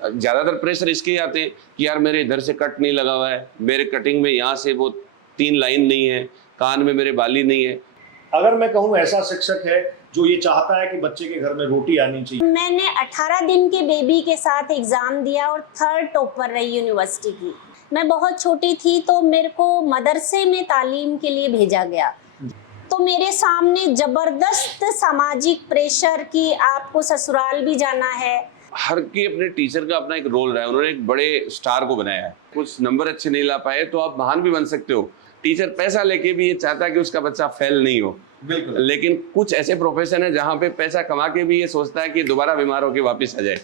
ज़्यादातर प्रेशर इसके ही आते हैं कि यार मेरे इधर से कट नहीं लगा हुआ है, मेरे कटिंग में यहाँ से वो 3 लाइन नहीं है, कान में मेरे बाली नहीं है। अगर मैं कहूँ ऐसा शिक्षक है जो ये चाहता है कि बच्चे के घर में रोटी आनी चाहिए। मैंने 18 दिन के बेबी के साथ एग्जाम दिया और 3rd टॉपर रही यूनिवर्सिटी की। मैं बहुत छोटी थी तो मेरे को मदरसे में तालीम के लिए भेजा गया, तो मेरे सामने जबरदस्त सामाजिक प्रेशर कि आपको ससुराल भी जाना है। हर की अपने टीचर का अपना एक रोल रहा है, उन्होंने एक बड़े स्टार को बनाया है। कुछ नंबर अच्छे नहीं ला पाए तो आप महान भी बन सकते हो। टीचर पैसा लेके भी ये चाहता है कि उसका बच्चा फेल नहीं हो। बिल्कुल। लेकिन कुछ ऐसे प्रोफेशन है जहाँ पे पैसा कमा के भी ये सोचता है कि दोबारा बीमार होके वापस आ जाए।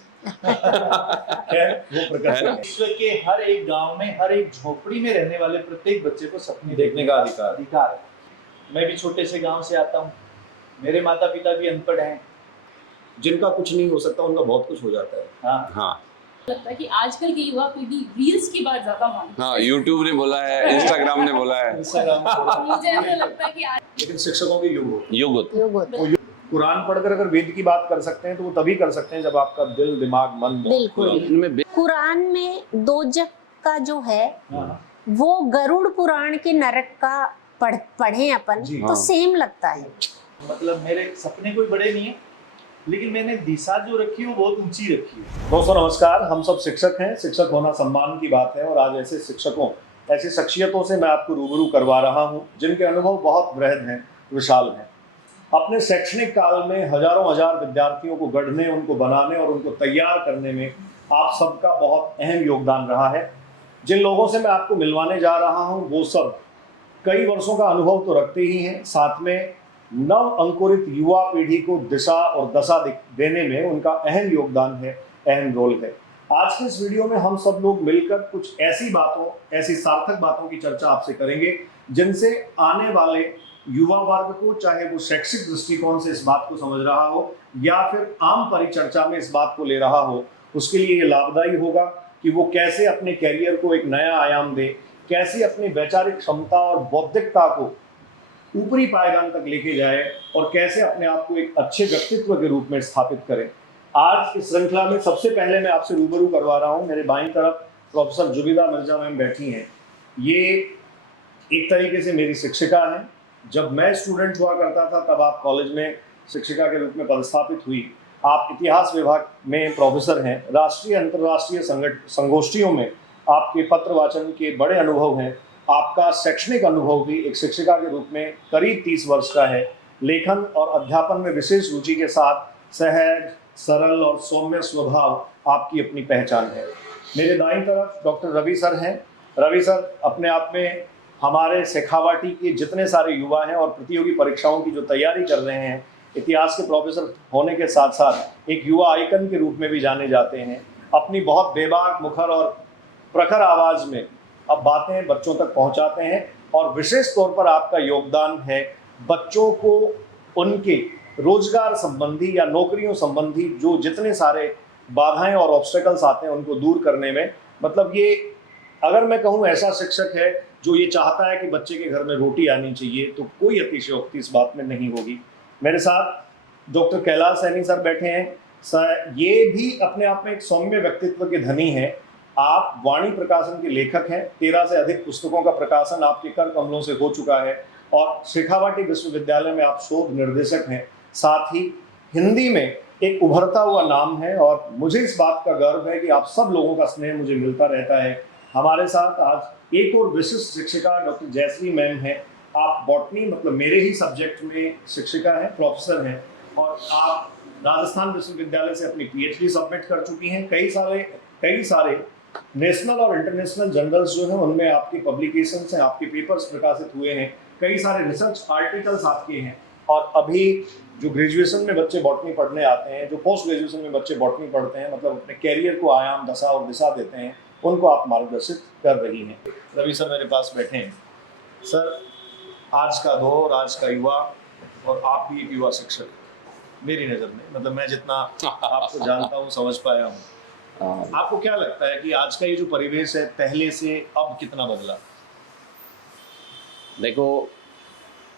वो प्रकाश है। विश्व के हर एक गांव में, हर एक झोपड़ी में रहने वाले प्रत्येक बच्चे को सपने देखने का अधिकार है। मैं भी छोटे से गांव से आता हूँ, मेरे माता पिता भी अनपढ़ हैं। जिनका कुछ नहीं हो सकता उनका बहुत कुछ हो जाता है। हाँ, लगता है कि आजकल की युवा पीढ़ी रील्स की बात ज्यादा मानती है। हाँ, यूट्यूब ने बोला है, इंस्टाग्राम ने बोला है। मुझे ऐसा लगता है कि आज लेकिन शिक्षकों के युग होता है। कुरान पढ़कर अगर वेद की बात कर सकते हैं तो वो तभी कर सकते हैं जब आपका दिल, दिमाग, मन बिल्कुल। इनमें कुरान में दोजख का जो है वो गरुड़ पुराण के नरक का पढ़े अपन जी, तो हाँ। सेम लगता है। मतलब मेरे सपने कोई बड़े नहीं है, लेकिन मैंने दिशा जो रखी है वो बहुत ऊंची रखी है। दोस्तों नमस्कार, हम सब शिक्षक हैं। शिक्षक होना सम्मान की बात है और आज ऐसे शिक्षकों, ऐसी शख्सियतों से मैं आपको रूबरू करवा रहा हूं जिनके अनुभव बहुत बृहद हैं, विशाल हैं। अपने शैक्षणिक काल में हजारों हजार विद्यार्थियों को गढ़ने, उनको बनाने और उनको तैयार करने में आप सबका बहुत अहम योगदान रहा है। जिन लोगों से मैं आपको मिलवाने जा रहा हूँ वो सब कई वर्षों का अनुभव तो रखते ही हैं, साथ में नव अंकुरित युवा पीढ़ी को दिशा और दशा देने में उनका अहम योगदान है, अहम रोल है। आज के इस वीडियो में हम सब लोग मिलकर कुछ ऐसी बातों, ऐसी सार्थक बातों की चर्चा आपसे करेंगे जिनसे आने वाले युवा वर्ग को, चाहे वो शैक्षिक दृष्टिकोण से इस बात को समझ रहा हो या फिर आम परिचर्चा में इस बात को ले रहा हो, उसके लिए ये लाभदायी होगा कि वो कैसे अपने कैरियर को एक नया आयाम दे, कैसे अपनी वैचारिक क्षमता और बौद्धिकता को ऊपरी पायदान तक लेके जाए और कैसे अपने आप को एक अच्छे व्यक्तित्व के रूप में स्थापित करें। आज इस श्रृंखला में सबसे पहले मैं आपसे रूबरू करवा रहा हूं, मेरे बाईं तरफ प्रोफेसर जुबिदा मिर्जा मैम बैठी हैं। ये एक तरीके से मेरी शिक्षिका हैं। जब मैं स्टूडेंट हुआ करता था तब आप कॉलेज में शिक्षिका के रूप में पदस्थापित हुई। आप इतिहास विभाग में प्रोफेसर हैं। राष्ट्रीय अंतर्राष्ट्रीय संगोष्ठियों में आपके पत्र वाचन के बड़े अनुभव हैं। आपका शैक्षणिक अनुभव भी एक शिक्षिका के रूप में करीब 30 वर्ष का है। लेखन और अध्यापन में विशेष रुचि के साथ सहज, सरल और सौम्य स्वभाव आपकी अपनी पहचान है। मेरे दाईं तरफ डॉक्टर रवि सर हैं। रवि सर अपने आप में हमारे शेखावाटी के जितने सारे युवा हैं और प्रतियोगी परीक्षाओं की जो तैयारी कर रहे हैं, इतिहास के प्रोफेसर होने के साथ साथ एक युवा आइकन के रूप में भी जाने जाते हैं। अपनी बहुत बेबाक, मुखर और प्रखर आवाज़ में अब बातें बच्चों तक पहुंचाते हैं और विशेष तौर पर आपका योगदान है बच्चों को उनके रोजगार संबंधी या नौकरियों संबंधी जो जितने सारे बाधाएं और ऑब्स्टेकल्स आते हैं उनको दूर करने में। मतलब ये, अगर मैं कहूँ ऐसा शिक्षक है जो ये चाहता है कि बच्चे के घर में रोटी आनी चाहिए, तो कोई अतिशयोक्ति इस बात में नहीं होगी। मेरे साथ डॉक्टर कैलाश सैनी सर बैठे हैं। सर ये भी अपने आप में एक सौम्य व्यक्तित्व के धनी हैं। आप वाणी प्रकाशन के लेखक हैं। 13 से अधिक पुस्तकों का प्रकाशन आपके कर कमलों से हो चुका है और शेखावाटी विश्वविद्यालय में आप शोध निर्देशक हैं। साथ ही हिंदी में एक उभरता हुआ नाम है और मुझे इस बात का गर्व है कि आप सब लोगों का स्नेह मुझे मिलता रहता है। हमारे साथ आज एक और विशिष्ट शिक्षिका डॉक्टर जयश्री मैम है। आप बॉटनी, मतलब मेरे ही सब्जेक्ट में शिक्षिका हैं, प्रोफेसर हैं और आप राजस्थान विश्वविद्यालय से अपनी PhD सबमिट कर चुकी हैं। कई सारे नेशनल और इंटरनेशनल जर्नल्स जो हैं उनमें आपकी पब्लिकेशंस हैं, आपके पेपर्स प्रकाशित हुए हैं, कई सारे रिसर्च आर्टिकल्स आपके हैं। और अभी जो ग्रेजुएशन में बच्चे बॉटनी पढ़ने आते हैं, जो पोस्ट ग्रेजुएशन में बच्चे बॉटनी पढ़ते हैं, मतलब अपने कैरियर को आयाम, दशा और दिशा देते हैं, उनको आप मार्गदर्शित कर रही हैं। रवि सर मेरे पास बैठे हैं। सर, आज का दौर, आज का युवा, और आप भी एक युवा शिक्षक मेरी नज़र में, मतलब मैं जितना आपको जानता हूँ, समझ पाया हूँ, आपको क्या लगता है कि आज का ये जो परिवेश है पहले से अब कितना बदला? देखो,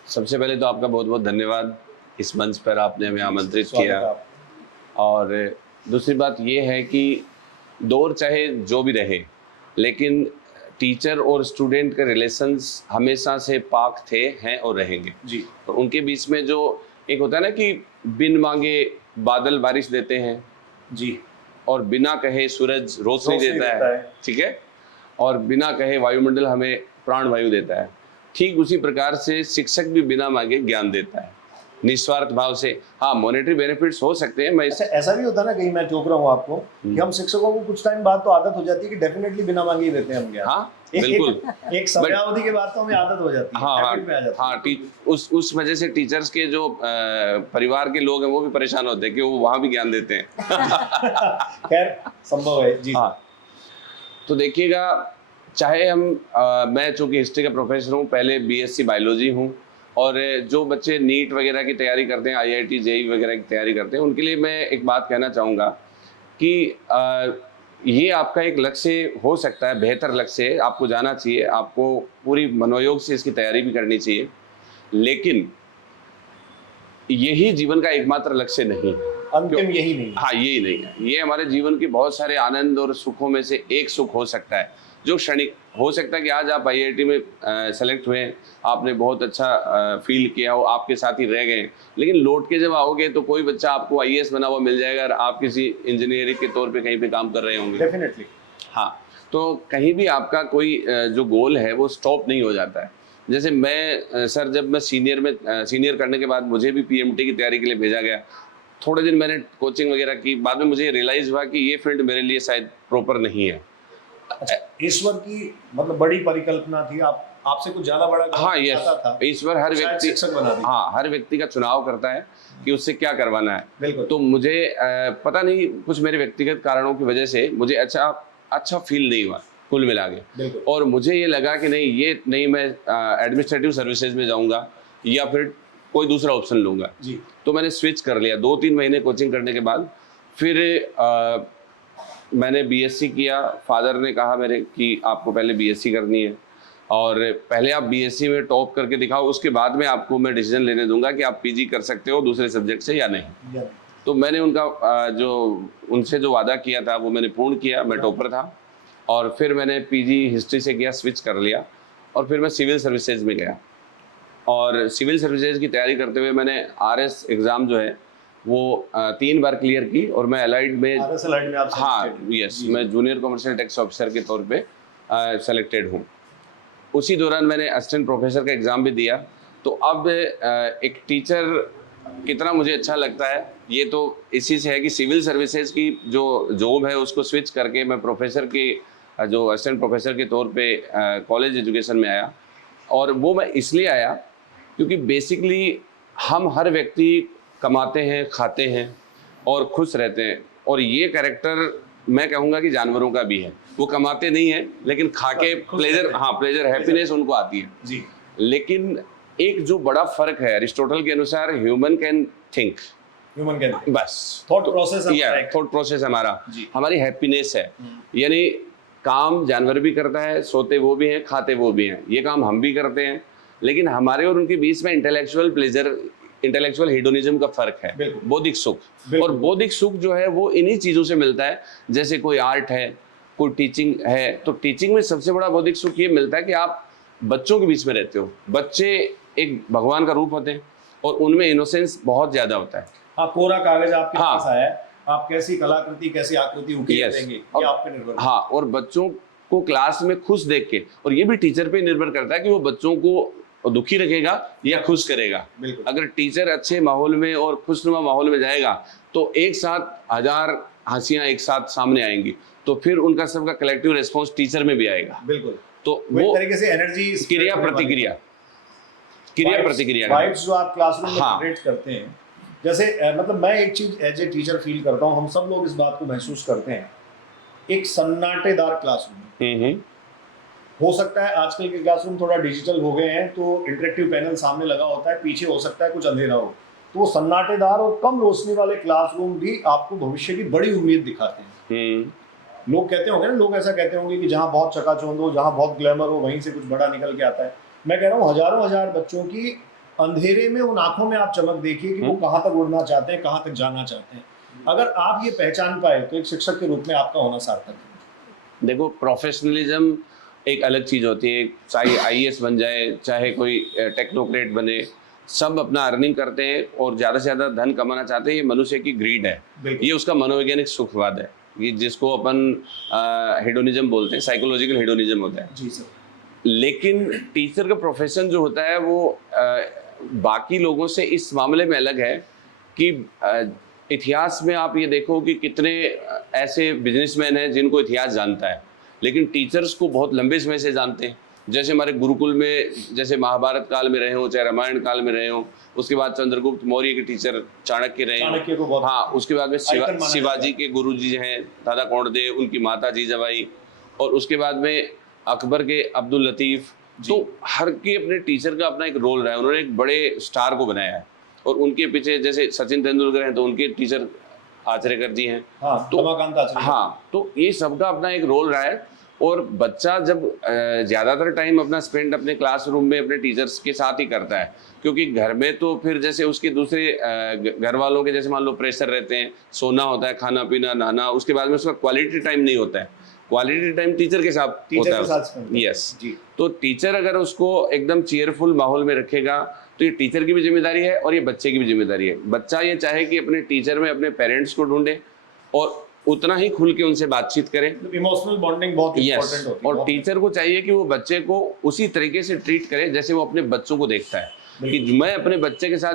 सबसे पहले तो आपका बहुत बहुत धन्यवाद, इस मंच पर आपने हमें आमंत्रित किया। और दूसरी बात ये है कि दौर चाहे जो भी रहे, लेकिन टीचर और स्टूडेंट के रिलेशंस हमेशा से पाक थे, हैं और रहेंगे जी। तो उनके बीच में जो एक होता है ना कि बिन मांगे बादल बारिश देते हैं जी। और बिना कहे सूरज रोशनी देता है, ठीक है, और बिना कहे वायुमंडल हमें प्राण वायु देता है, ठीक उसी प्रकार से शिक्षक भी बिना मांगे ज्ञान देता है निस्वार्थ भाव से। हाँ, मॉनेटरी बेनिफिट्स हो सकते हैं, मैं अच्छा, ऐसा भी होता है ना, कहीं मैं टोक रहा हूँ आपको कि हम शिक्षकों को कुछ टाइम बाद तो आदत हो जाती है कि डेफिनेटली बिना मांगे ही देते हैं हम ज्ञान। हाँ बिल्कुल, एक समयावधि के बाद तो हमें आदत हो जाती है, हाँ हाँ habit में आ जाती है। हाँ, उस वजह से टीचर्स के जो परिवार के लोग हैं वो भी परेशान होते हैं कि वो वहाँ भी ज्ञान देते हैं। खैर, संभव है जी। हाँ, तो देखिएगा, चाहे हम मैं चूंकि हिस्ट्री का प्रोफेसर हूँ, पहले बीएससी बायोलॉजी हूँ, और जो बच्चे नीट वगैरह की तैयारी करते हैं, आईआईटी जेईई वगैरह की तैयारी करते हैं, उनके लिए मैं एक बात कहना चाहूँगा कि ये आपका एक लक्ष्य हो सकता है, बेहतर लक्ष्य है, आपको जाना चाहिए, आपको पूरी मनोयोग से इसकी तैयारी भी करनी चाहिए, लेकिन यही जीवन का एकमात्र लक्ष्य नहीं, अंतिम यही नहीं। हाँ यही नहीं है, ये हमारे जीवन के बहुत सारे आनंद और सुखों में से एक सुख हो सकता है जो क्षणिक हो सकता है कि आज आप आईआईटी में सेलेक्ट हुए, आपने बहुत अच्छा फील किया हो, आपके साथ ही रह गए, लेकिन लौट के जब आओगे तो कोई बच्चा आपको आईएएस बना हुआ मिल जाएगा और आप किसी इंजीनियरिंग के तौर पे कहीं पे काम कर रहे होंगे। डेफिनेटली। हाँ, तो कहीं भी आपका कोई जो गोल है वो स्टॉप नहीं हो जाता है। जैसे मैं सर, जब मैं सीनियर करने के बाद मुझे भी पीएमटी की तैयारी के लिए भेजा गया, थोड़े दिन मैंने कोचिंग वगैरह की, बाद में मुझे रियलाइज हुआ कि ये फील्ड मेरे लिए शायद प्रॉपर नहीं है। अच्छा, ईश्वर की मतलब बड़ी परिकल्पना थी, आपसे कुछ ज्यादा बड़ा हाँ यस, था, ईश्वर हर व्यक्ति शिक्षक बना दिया। हाँ, हर व्यक्ति का चुनाव करता है कि उससे क्या करवाना है। बिल्कुल। तो मुझे पता नहीं, कुछ मेरे व्यक्तिगत कारणों की वजह से मुझे अच्छा फील नहीं हुआ कुल मिला के, और मुझे ये लगा कि नहीं मैं एडमिनिस्ट्रेटिव सर्विसेज में जाऊंगा या फिर कोई दूसरा ऑप्शन लूंगा जी। तो मैंने स्विच कर लिया। 2-3 महीने कोचिंग करने के बाद फिर मैंने बीएससी किया। फादर ने कहा मेरे कि आपको पहले बीएससी करनी है और पहले आप बीएससी में टॉप करके दिखाओ, उसके बाद में आपको मैं डिसीजन लेने दूंगा कि आप पीजी कर सकते हो दूसरे सब्जेक्ट से या नहीं। तो मैंने उनसे जो वादा किया था वो मैंने पूर्ण किया। मैं टॉपर था और फिर मैंने पीजी हिस्ट्री से किया, स्विच कर लिया और फिर मैं सिविल सर्विसेज में गया और सिविल सर्विसेज की तैयारी करते हुए मैंने आरएस एग्ज़ाम जो है वो 3 बार क्लियर की और मैं अलाइड में आप हाँ यस, मैं जूनियर कमर्शियल टैक्स ऑफिसर के तौर पे सेलेक्टेड हूँ। उसी दौरान मैंने असिस्टेंट प्रोफेसर का एग्ज़ाम भी दिया। तो अब एक टीचर कितना मुझे अच्छा लगता है ये तो इसी से है कि सिविल सर्विसेज की जो जॉब है उसको स्विच करके मैं प्रोफेसर की जो असिस्टेंट प्रोफेसर के तौर पे कॉलेज एजुकेशन में आया। और वो मैं इसलिए आया क्योंकि बेसिकली हम हर व्यक्ति कमाते हैं, खाते हैं और खुश रहते हैं, और ये कैरेक्टर मैं कहूँगा कि जानवरों का भी है। वो कमाते नहीं हैं लेकिन खा के प्लेजर हैप्पीनेस उनको आती है जी। लेकिन एक जो बड़ा फर्क है, अरिस्टोटल के अनुसार ह्यूमन कैन थिंक, बस थॉट प्रोसेस हमारा, हमारी हैप्पीनेस है। यानी काम जानवर भी करता है, सोते वो भी हैं, खाते वो भी हैं, ये काम हम भी करते हैं, लेकिन हमारे और उनके बीच में इंटेलेक्चुअल प्लेजर, इंटेलेक्चुअल हेडोनिज्म का फर्क है, बौद्धिक सुख। और बौद्धिक सुख जो है वो इन्हीं चीज़ों से मिलता है। जैसे कोई आर्ट है, कोई टीचिंग है, तो टीचिंग में सबसे बड़ा बौद्धिक सुख ये मिलता है कि आप बच्चों के बीच में रहते हो। बच्चे एक भगवान का रूप होते हैं और उनमें इनोसेंस बहुत ज़्यादा होता है। हाँ, कोरा कागज आपके पास आया है, आप कैसी कलाकृति, कैसी आकृति उकेर देंगे, ये आप पे निर्भर। हाँ, और बच्चों को क्लास में खुश देख के, और ये भी टीचर पे निर्भर करता है कि वो बच्चों को दुखी रखेगा या खुश करेगा। अगर टीचर अच्छे माहौल में और खुशनुमा माहौल में जाएगा तो एक साथ 1000 हंसियां एक साथ सामने आएंगी, तो फिर उनका सबका कलेक्टिव रिस्पॉन्स टीचर में भी आएगा। बिल्कुल। तो वो तरीके से एनर्जी, क्रिया प्रतिक्रिया वाइब्स जो आप क्लासरूम में क्रिएट करते हैं, जैसे मतलब मैं एक चीज एज ए टीचर फील करता हूँ, हम सब लोग इस बात को महसूस करते हैं, एक सन्नाटेदार क्लासरूम। हो सकता है आजकल के क्लासरूम थोड़ा डिजिटल हो गए हैं तो इंटरेक्टिव पैनल सामने लगा होता है, पीछे हो सकता है कुछ अंधेरा हो, तो वो सन्नाटेदार और कम रोशनी वाले क्लासरूम भी आपको भविष्य की बड़ी उम्मीद दिखाते हैं। लोग कहते होंगे ना, लोग ऐसा कहते होंगे कि जहाँ बहुत चकाचौंध हो, जहाँ बहुत ग्लैमर हो, वहीं से कुछ बड़ा निकल के आता है। मैं कह रहा हूँ हजारों हजार बच्चों की अंधेरे में उन आंखों में आप चमक देखिए कि वो कहाँ तक उड़ना चाहते हैं, कहाँ तक जाना चाहते हैं। अगर आप ये पहचान पाए तो एक शिक्षक के रूप में आपका होना सार्थक है। देखो, प्रोफेशनलिज्म एक अलग चीज़ होती है। चाहे आईएएस बन जाए, चाहे कोई टेक्नोक्रेट बने, सब अपना अर्निंग करते हैं और ज़्यादा से ज़्यादा धन कमाना चाहते हैं। ये मनुष्य की ग्रीड है, बिल्कुल। ये उसका मनोवैज्ञानिक सुखवाद है, ये जिसको अपन हेडोनिज्म बोलते हैं, साइकोलॉजिकल हेडोनिज्म होता है। जी सर। लेकिन टीचर का प्रोफेशन जो होता है वो बाकी लोगों से इस मामले में अलग है कि इतिहास में आप ये देखो कि कितने ऐसे बिजनेसमैन हैं जिनको इतिहास जानता है, लेकिन टीचर्स को बहुत लंबे समय से जानते हैं। जैसे हमारे गुरुकुल में, जैसे महाभारत काल में रहे हो, चाहे रामायण काल में रहे हो, उसके बाद चंद्रगुप्त मौर्य के टीचर चाणक्य रहे चाणक्य हो, को बहुत हाँ, उसके बाद में आइकन माना शिवाजी जाता है। के गुरुजी हैं दादा कौंडदेव, उनकी माता जीजाबाई, और उसके बाद में अकबर के अब्दुल लतीफ। तो हर के अपने टीचर का अपना एक रोल रहा है, उन्होंने एक बड़े स्टार को बनाया है। और उनके पीछे जैसे सचिन तेंदुलकर हैं तो उनके टीचर आचरेकर जी हैं। हाँ, तो रमाकांत आचार्य। हाँ, तो ये सबका अपना एक रोल रहा है। और बच्चा जब ज़्यादातर टाइम अपना स्पेंड अपने क्लासरूम में अपने टीचर्स के साथ ही करता है, क्योंकि घर में तो फिर जैसे उसके दूसरे घर वालों के जैसे मान लो प्रेशर रहते हैं, सोना होता है, खाना पीना, नहाना, उसके बाद में उसका क्वालिटी टाइम नहीं होता है। क्वालिटी टाइम टीचर के साथ टीचर के साथ होता spend है। यस जी। तो टीचर अगर उसको एकदम चीयरफुल माहौल में रखेगा तो ये टीचर की भी जिम्मेदारी है और ये बच्चे की भी जिम्मेदारी है। बच्चा ये चाहे कि अपने टीचर में अपने पेरेंट्स को ढूंढे और उतना ही खुल के उनसे बातचीत करें। इमोशनल बॉन्डिंग बहुत इंपॉर्टेंट यस, होती है। और टीचर को चाहिए कि वो बच्चे को उसी तरीके से ट्रीट करे जैसे वो अपने बच्चों को देखता है, कि मैं अपने बच्चे के साथ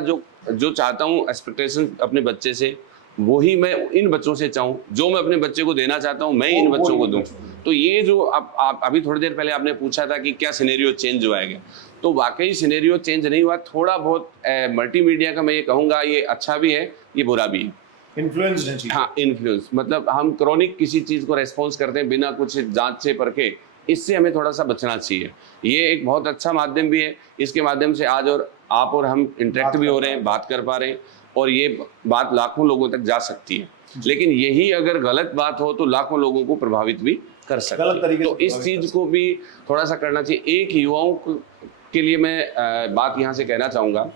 जो चाहता हूँ, एक्सपेक्टेशन अपने बच्चे से, वही मैं इन बच्चों से चाहूँ। जो मैं अपने बच्चे को देना चाहता हूँ, मैं इन बच्चों को दूँ। तो ये जो आप अभी थोड़ी देर पहले आपने पूछा था कि क्या सिनेरियो चेंज हुआ है, तो वाकई सिनेरियो चेंज नहीं हुआ। थोड़ा बहुत मल्टीमीडिया का मैं ये कहूँगा, ये अच्छा भी है, ये बुरा भी है। इन्फ्लुएंस है। हाँ, इन्फ्लुएंस मतलब हम क्रॉनिक किसी चीज़ को रेस्पॉन्स करते हैं बिना कुछ जांच से परखे, इससे हमें थोड़ा सा बचना चाहिए। ये एक बहुत अच्छा माध्यम भी है, इसके माध्यम से आज और आप और हम इंटरेक्ट भी हो रहे हैं, बात कर पा रहे हैं, और ये बात लाखों लोगों तक जा सकती है। लेकिन यही अगर गलत बात हो तो लाखों लोगों को प्रभावित भी कर सकती है। तो इस चीज़ को भी थोड़ा सा करना चाहिए। एक युवाओं के लिए मैं बात यहाँ से कहना चाहूँगा,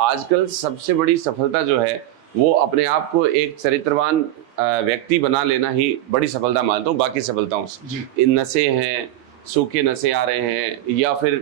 आजकल सबसे बड़ी सफलता जो है वो अपने आप को एक चरित्रवान व्यक्ति बना लेना ही बड़ी सफलता मानता हूँ, बाकी सफलताओं से। इन नशे हैं, सूखे नशे आ रहे हैं, या फिर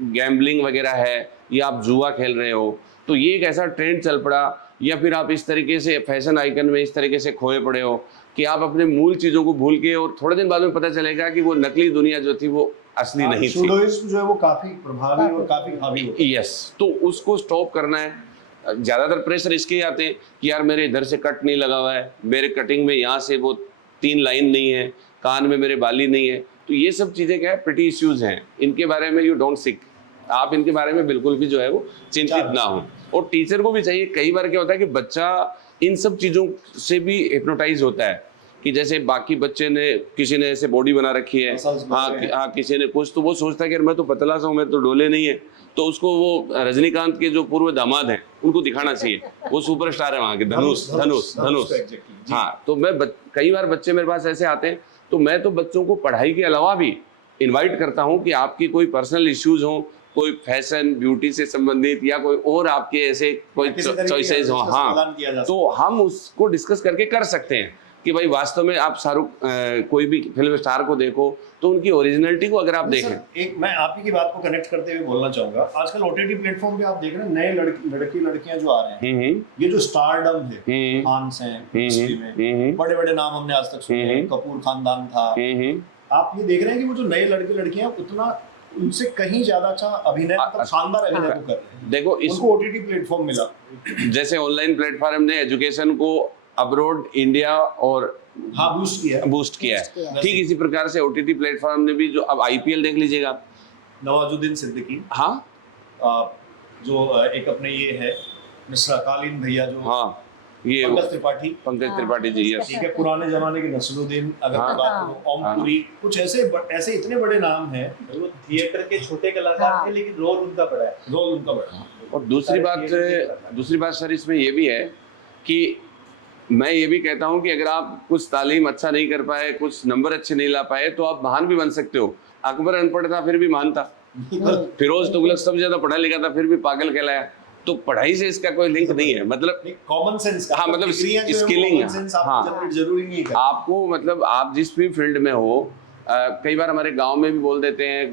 गैम्बलिंग वगैरह है, या आप जुआ खेल रहे हो, तो ये एक ऐसा ट्रेंड चल पड़ा, या फिर आप इस तरीके से फैशन आइकन में इस तरीके से खोए पड़े हो कि आप अपने मूल चीज़ों को भूल के, और थोड़े दिन बाद में पता चलेगा कि वो नकली दुनिया जो थी वो असली नहीं थी। सूडोइज्म जो है वो काफी प्रभावी और काफी हावी होता है। यस, तो उसको स्टॉप करना है। ज़्यादातर प्रेशर इसके आते हैं कि यार मेरे इधर से कट नहीं लगा हुआ है, मेरे कटिंग में यहाँ से वो 3 लाइन नहीं है, कान में मेरे बाली नहीं है। तो ये सब चीज़ें क्या है, प्रिटी इश्यूज हैं, इनके बारे में यू डोंट सिक, आप इनके बारे में बिल्कुल भी जो है वो चिंतित ना हो। और टीचर को भी चाहिए, कई बार क्या होता है कि बच्चा इन सब चीज़ों से भी हिप्नोटाइज होता है कि जैसे बाकी बच्चे ने, किसी ने ऐसे बॉडी बना रखी है, हाँ, किसी ने कुछ, तो वो सोचता है कि मैं तो पतला सा हूँ, मैं तो डोले नहीं है। तो उसको वो रजनीकांत के जो पूर्व दामाद हैं उनको दिखाना चाहिए, वो सुपरस्टार है वहाँ के, धनुष। हाँ, तो मैं कई बार बच्चे मेरे पास ऐसे आते हैं, तो मैं तो बच्चों को पढ़ाई के अलावा भी इनवाइट करता हूँ कि आपकी कोई पर्सनल इश्यूज हो, कोई फैशन ब्यूटी से संबंधित, या कोई और आपके ऐसे कोई चॉइसेस हो, हाँ, तो हम उसको डिस्कस करके कर सकते हैं कि भाई वास्तव में आप शाहरुख कोई भी फिल्म स्टार को देखो तो उनकी ओरिजिनलिटी को अगर आप देखें। एक मैं आप ही की बात को कनेक्ट करते हुए बोलना चाहूंगा, आजकल ओटीटी प्लेटफॉर्म पे आप देख रहे हैं नए लड़कियां जो आ रहे हैं, ये जो स्टारडम है, खान्स हैं हिस्ट्री में, बड़े बड़े नाम हमने आज तक सुने हैं, कपूर खानदान था। आप ये देख रहे हैं कि वो जो नए लड़कियां उतना उनसे कहीं ज्यादा अच्छा अभिनय, शानदार अभिनय को कर रहे हैं। देखो, उनको ओटीटी प्लेटफॉर्म मिला, जैसे ऑनलाइन प्लेटफॉर्म ने एजुकेशन को अब्रॉड, इंडिया और बूस्ट किया है। ठीक इसी प्रकार से ओटीटी प्लेटफॉर्म ने भी, जो अब आईपीएल देख लीजिएगा, नवाजुद्दीन सिद्दीकी, हाँ, जो एक अपने ये है मिस्र कालीन भैया, जो हाँ, ये पंकज त्रिपाठी जी, यस, ठीक है, पुराने जमाने के नसरुद्दीन, अगर बात करो, ओमपुरी, कुछ ऐसे इतने बड़े नाम हैं। वो थिएटर के छोटे कलाकार थे, लेकिन रोल उनका बड़ा है। और दूसरी बात सर इसमें ये भी है कि मैं ये भी कहता हूँ कि अगर आप कुछ तालीम अच्छा नहीं कर पाए, कुछ नंबर अच्छे नहीं ला पाए, तो आप महान भी बन सकते हो। अकबर अनपढ़ था फिर भी महान था, फिरोज तुगलक सबसे ज्यादा पढ़ा लिखा था फिर भी पागल कहलाया। तो पढ़ाई से इसका कोई लिंक नहीं है, मतलब कॉमन सेंस, हाँ, मतलब डिग्रियां जो है वो स्किलिंग, common sense आपको हाँ, generate जरूरी नहीं है। आपको मतलब आप जिस भी फील्ड में हो, कई बार हमारे गांव में भी बोल देते हैं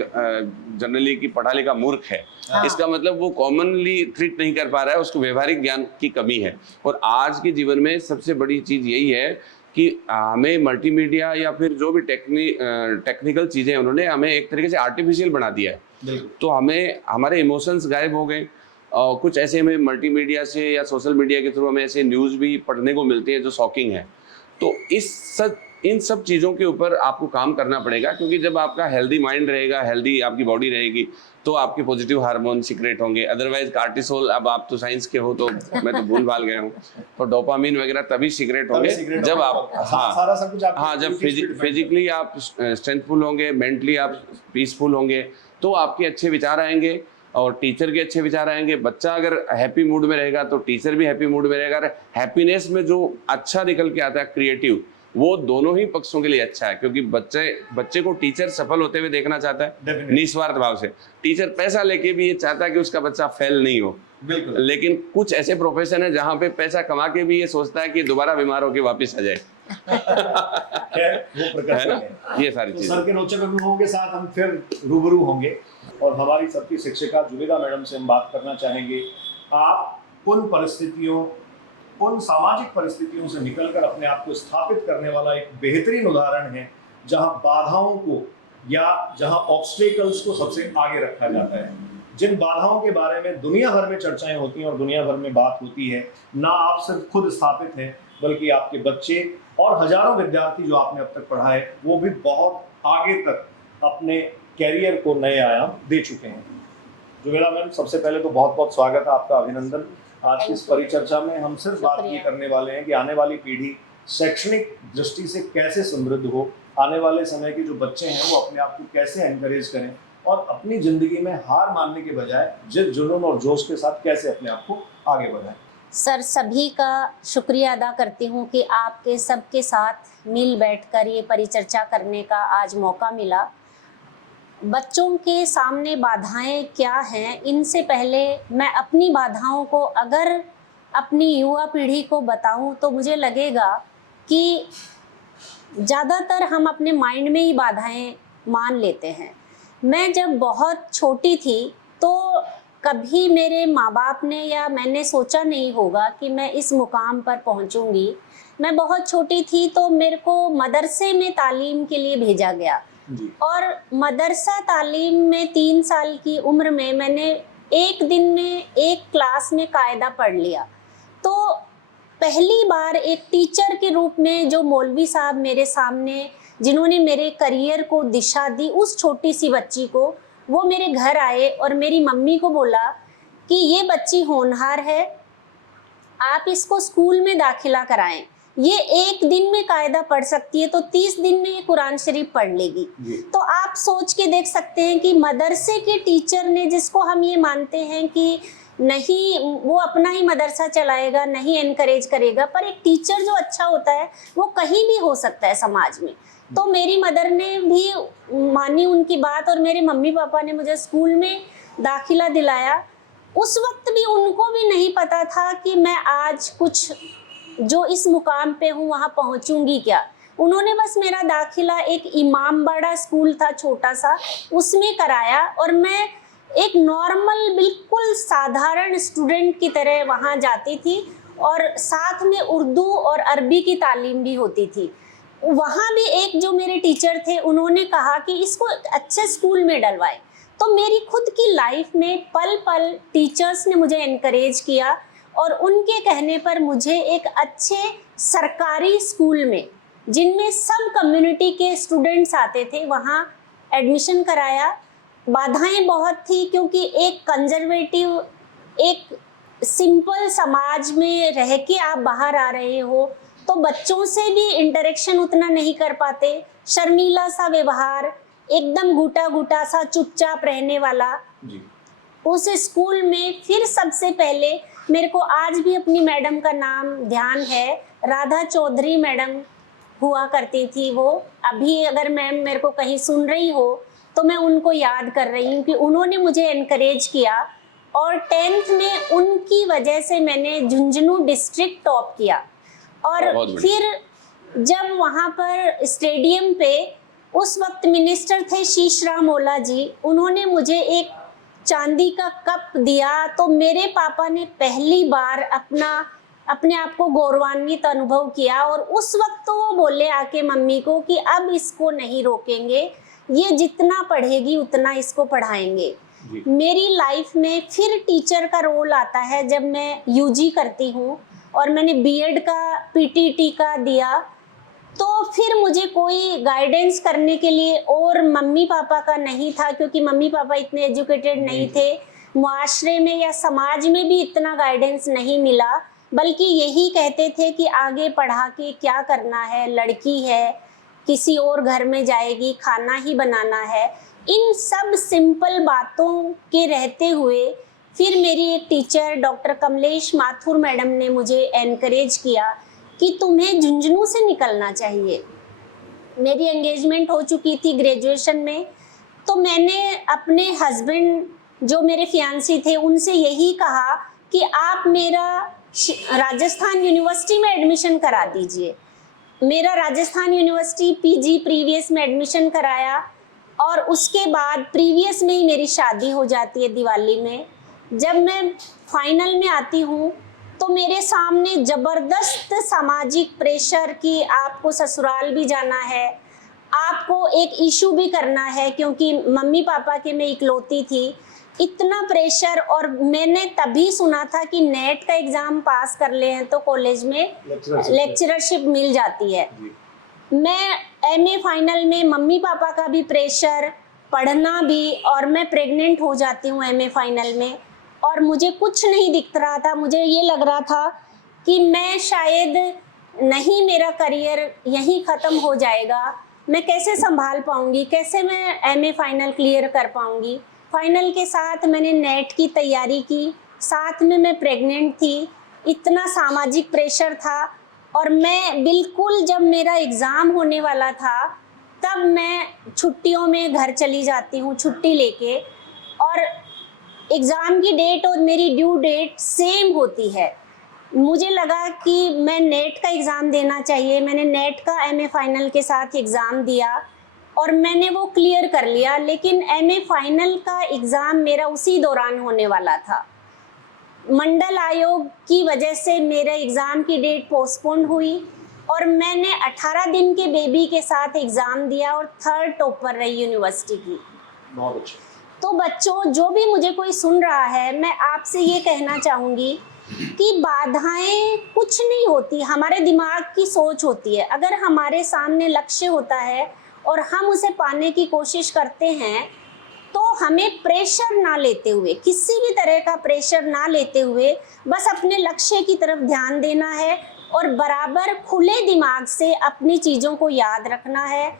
जनरली कि पढ़ा लिखा मूर्ख है। हाँ। इसका मतलब वो कॉमनली ट्रीट नहीं कर पा रहा है, उसको व्यवहारिक ज्ञान की कमी है। और आज के जीवन में सबसे बड़ी चीज यही है कि हमें मल्टीमीडिया या फिर जो भी टेक्निकल चीजें उन्होंने हमें एक तरीके से आर्टिफिशियल बना दिया है। बिल्कुल। तो हमें हमारे इमोशंस गायब हो गए, और कुछ ऐसे हमें मल्टीमीडिया से या सोशल मीडिया के थ्रू हमें ऐसे न्यूज़ भी पढ़ने को मिलती है जो शॉकिंग है। तो इन सब चीज़ों के ऊपर आपको काम करना पड़ेगा, क्योंकि जब आपका हेल्दी माइंड रहेगा, हेल्दी आपकी बॉडी रहेगी, तो आपके पॉजिटिव हार्मोन सीक्रेट होंगे। अदरवाइज कार्टिसोल, अब आप तो साइंस के हो तो मैं तो भूल भाल गया हूँ, तो डोपामिन वगैरह तभी सीक्रेट होंगे जब आप, हाँ सारा सब कुछ आपके हाँ, जब activities पे depend फिजिकली आप स्ट्रेंथफुल होंगे, मेंटली आप पीसफुल होंगे, तो आपके अच्छे विचार आएंगे और टीचर के अच्छे विचार आएंगे। बच्चा अगर हैप्पी मूड में रहेगा तो टीचर भी हैप्पी मूड में रहेगा। हैप्पीनेस में जो अच्छा निकल के आता है क्रिएटिव, वो दोनों ही पक्षों के लिए अच्छा है, क्योंकि बच्चे को टीचर सफल होते हुए देखना चाहता है Definitely. निस्वार्थ भाव से। टीचर पैसा लेके भी ये चाहता है कि उसका बच्चा फेल नहीं हो। बिल्कुल। लेकिन कुछ ऐसे प्रोफेशन है जहाँ पे पैसा कमा के भी ये सोचता है कि दोबारा बीमार होके वापस आ जाए। खैर वो प्रकट है ना? है। ये सारी तो चीजें। सर के रोचक अनुभवों के साथ हम फिर रूबरू होंगे और हमारी सबकी शिक्षिका जुबेदा मैडम से हम बात करना चाहेंगे। आप उन परिस्थितियों, उन सामाजिक परिस्थितियों से निकलकर अपने आप को स्थापित करने वाला एक बेहतरीन उदाहरण है, जहां बाधाओं को या जहां ऑब्स्टेकल्स को सबसे आगे रखा जाता है। जिन बाधाओं के बारे में दुनिया भर में चर्चाएं होती हैं और दुनिया भर में बात होती है, ना आप सिर्फ खुद स्थापित हैं बल्कि आपके बच्चे और हजारों विद्यार्थी जो आपने अब तक पढ़ाए वो भी बहुत आगे तक अपने कैरियर को नए आयाम दे चुके हैं। जुबेदा मैम, सबसे पहले तो बहुत बहुत स्वागत है आपका, अभिनंदन। आज की इस परिचर्चा में हम सिर्फ बात ये करने वाले हैं कि आने वाली पीढ़ी शैक्षणिक दृष्टि से कैसे समृद्ध हो, आने वाले समय के जो बच्चे हैं वो अपने आप को कैसे एनकरेज करें और अपनी जिंदगी में हार मानने के बजाय जिद, जुनून और जोश के साथ कैसे अपने आप को आगे बढ़ाएं। सर, सभी का शुक्रिया अदा करती हूँ कि आपके सबके साथ मिल बैठकर ये परिचर्चा करने का आज मौका मिला। बच्चों के सामने बाधाएं क्या हैं, इनसे पहले मैं अपनी बाधाओं को अगर अपनी युवा पीढ़ी को बताऊं तो मुझे लगेगा कि ज़्यादातर हम अपने माइंड में ही बाधाएं मान लेते हैं। मैं जब बहुत छोटी थी तो कभी मेरे माँ बाप ने या मैंने सोचा नहीं होगा कि मैं इस मुकाम पर पहुँचूंगी। मैं बहुत छोटी थी तो मेरे को मदरसे में तालीम के लिए भेजा गया जी। और मदरसा तालीम में 3 साल की उम्र में मैंने एक दिन में एक क्लास में कायदा पढ़ लिया। तो पहली बार एक टीचर के रूप में जो मौलवी साहब मेरे सामने, जिन्होंने मेरे करियर को दिशा दी, उस छोटी सी बच्ची को, वो मेरे घर आए और मेरी मम्मी को बोला कि ये बच्ची होनहार है, आप इसको स्कूल में दाखिला कराएं, ये एक दिन में कायदा पढ़ सकती है तो 30 दिन में ये कुरान शरीफ पढ़ लेगी। तो आप सोच के देख सकते हैं कि मदरसे के टीचर ने, जिसको हम ये मानते हैं कि नहीं वो अपना ही मदरसा चलाएगा, नहीं एनकरेज करेगा, पर एक टीचर जो अच्छा होता है वो कहीं भी हो सकता है समाज में। तो मेरी मदर ने भी मानी उनकी बात और मेरे मम्मी पापा ने मुझे स्कूल में दाखिला दिलाया। उस वक्त भी उनको भी नहीं पता था कि मैं आज कुछ जो इस मुकाम पे हूँ वहाँ पहुँचूंगी क्या। उन्होंने बस मेरा दाखिला एक इमामबाड़ा स्कूल था छोटा सा, उसमें कराया और मैं एक नॉर्मल बिल्कुल साधारण स्टूडेंट की तरह वहाँ जाती थी और साथ में उर्दू और अरबी की तालीम भी होती थी। वहाँ भी एक जो मेरे टीचर थे उन्होंने कहा कि इसको अच्छे स्कूल में डलवाएं। तो मेरी खुद की लाइफ में पल पल टीचर्स ने मुझे एनकरेज किया और उनके कहने पर मुझे एक अच्छे सरकारी स्कूल में, जिनमें सब कम्युनिटी के स्टूडेंट्स आते थे, वहाँ एडमिशन कराया। बाधाएं बहुत थी क्योंकि एक कंजर्वेटिव, एक सिंपल समाज में रह के आप बाहर आ रहे हो तो बच्चों से भी इंटरेक्शन उतना नहीं कर पाते, शर्मीला सा व्यवहार, एकदम घुटा घुटा सा चुपचाप रहने वाला जी। उस स्कूल में फिर सबसे पहले मेरे को आज भी अपनी मैडम का नाम ध्यान है, राधा चौधरी मैडम हुआ करती थी वो। अभी अगर मैम मेरे को कहीं सुन रही हो तो मैं उनको याद कर रही हूँ कि उन्होंने मुझे एनकरेज किया और 10th में उनकी वजह से मैंने झुंझुनू डिस्ट्रिक्ट टॉप किया। और बहुत बढ़िया। फिर जब वहाँ पर स्टेडियम पे उस वक्त मिनिस्टर थे शीशराम ओला जी, उन्होंने मुझे एक चांदी का कप दिया, तो मेरे पापा ने पहली बार अपने आप को गौरवान्वित अनुभव किया। और उस वक्त तो वो बोले आके मम्मी को कि अब इसको नहीं रोकेंगे, ये जितना पढ़ेगी उतना इसको पढ़ाएंगे। जी। मेरी लाइफ में फिर टीचर का रोल आता है जब मैं यूजी करती हूँ और मैंने बीएड का पीटीटी का दिया, तो फिर मुझे कोई गाइडेंस करने के लिए और मम्मी पापा का नहीं था, क्योंकि मम्मी पापा इतने एजुकेटेड नहीं थे, मुआशरे में या समाज में भी इतना गाइडेंस नहीं मिला, बल्कि यही कहते थे कि आगे पढ़ा के क्या करना है, लड़की है, किसी और घर में जाएगी, खाना ही बनाना है। इन सब सिंपल बातों के रहते हुए फिर मेरी एक teacher doctor Kamlesh Mathur madam ने मुझे एनकरेज किया कि तुम्हें झुंझुनू से निकलना चाहिए। मेरी एंगेजमेंट हो चुकी थी ग्रेजुएशन में, तो मैंने अपने हस्बैंड जो मेरे फियांसी थे उनसे यही कहा कि आप मेरा राजस्थान यूनिवर्सिटी में एडमिशन करा दीजिए। मेरा राजस्थान यूनिवर्सिटी पीजी प्रीवियस में एडमिशन कराया और उसके बाद प्रीवियस में ही मेरी शादी हो जाती है दिवाली में। जब मैं फाइनल में आती हूँ तो मेरे सामने ज़बरदस्त सामाजिक प्रेशर कि आपको ससुराल भी जाना है, आपको एक इशू भी करना है, क्योंकि मम्मी पापा के मैं इकलौती थी, इतना प्रेशर। और मैंने तभी सुना था कि नेट का एग्ज़ाम पास कर ले हैं तो कॉलेज में लेक्चरशिप मिल जाती है। मैं एमए फाइनल में मम्मी पापा का भी प्रेशर, पढ़ना भी, और मैं प्रेग्नेंट हो जाती हूँ एमए फाइनल में, और मुझे कुछ नहीं दिख रहा था। मुझे ये लग रहा था कि मैं शायद नहीं, मेरा करियर यहीं ख़त्म हो जाएगा, मैं कैसे संभाल पाऊँगी, कैसे मैं एमए फाइनल क्लियर कर पाऊँगी। फाइनल के साथ मैंने नेट की तैयारी की, साथ में मैं प्रेग्नेंट थी, इतना सामाजिक प्रेशर था। और मैं बिल्कुल जब मेरा एग्ज़ाम होने वाला था तब मैं छुट्टियों में घर चली जाती हूँ छुट्टी लेके, और एग्ज़ाम की डेट और मेरी ड्यू डेट सेम होती है। मुझे लगा कि मैं नेट का एग्ज़ाम देना चाहिए। मैंने नेट का एमए फाइनल के साथ एग्ज़ाम दिया और मैंने वो क्लियर कर लिया, लेकिन एमए फाइनल का एग्ज़ाम मेरा उसी दौरान होने वाला था। मंडल आयोग की वजह से मेरे एग्ज़ाम की डेट पोस्टपोन हुई और मैंने 18 दिन के बेबी के साथ एग्ज़ाम दिया और 3rd टॉपर रही यूनिवर्सिटी की। बहुत अच्छा। तो बच्चों, जो भी मुझे कोई सुन रहा है, मैं आपसे ये कहना चाहूँगी कि बाधाएं कुछ नहीं होती, हमारे दिमाग की सोच होती है। अगर हमारे सामने लक्ष्य होता है और हम उसे पाने की कोशिश करते हैं, तो हमें प्रेशर ना लेते हुए, किसी भी तरह का प्रेशर ना लेते हुए, बस अपने लक्ष्य की तरफ ध्यान देना है और बराबर खुले दिमाग से अपनी चीज़ों को याद रखना है।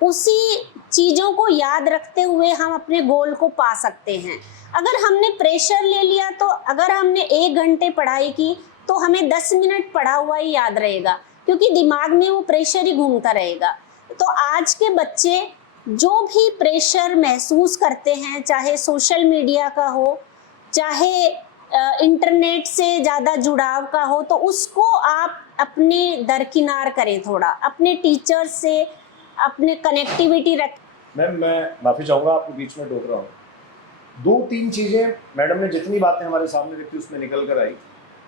उसी चीज़ों को याद रखते हुए हम अपने गोल को पा सकते हैं। अगर हमने प्रेशर ले लिया, तो अगर हमने 1 घंटे पढ़ाई की तो हमें 10 मिनट पढ़ा हुआ ही याद रहेगा, क्योंकि दिमाग में वो प्रेशर ही घूमता रहेगा। तो आज के बच्चे जो भी प्रेशर महसूस करते हैं, चाहे सोशल मीडिया का हो, चाहे इंटरनेट से ज़्यादा जुड़ाव का हो, तो उसको आप अपने दरकिनार करें, थोड़ा अपने टीचर से अपने कनेक्टिविटी रख। मैम, मैं माफ़ी चाहूँगा, आपको बीच में टोक रहा हूँ। 2-3 चीज़ें मैडम ने जितनी बातें हमारे सामने रखी उसमें निकल कर आई।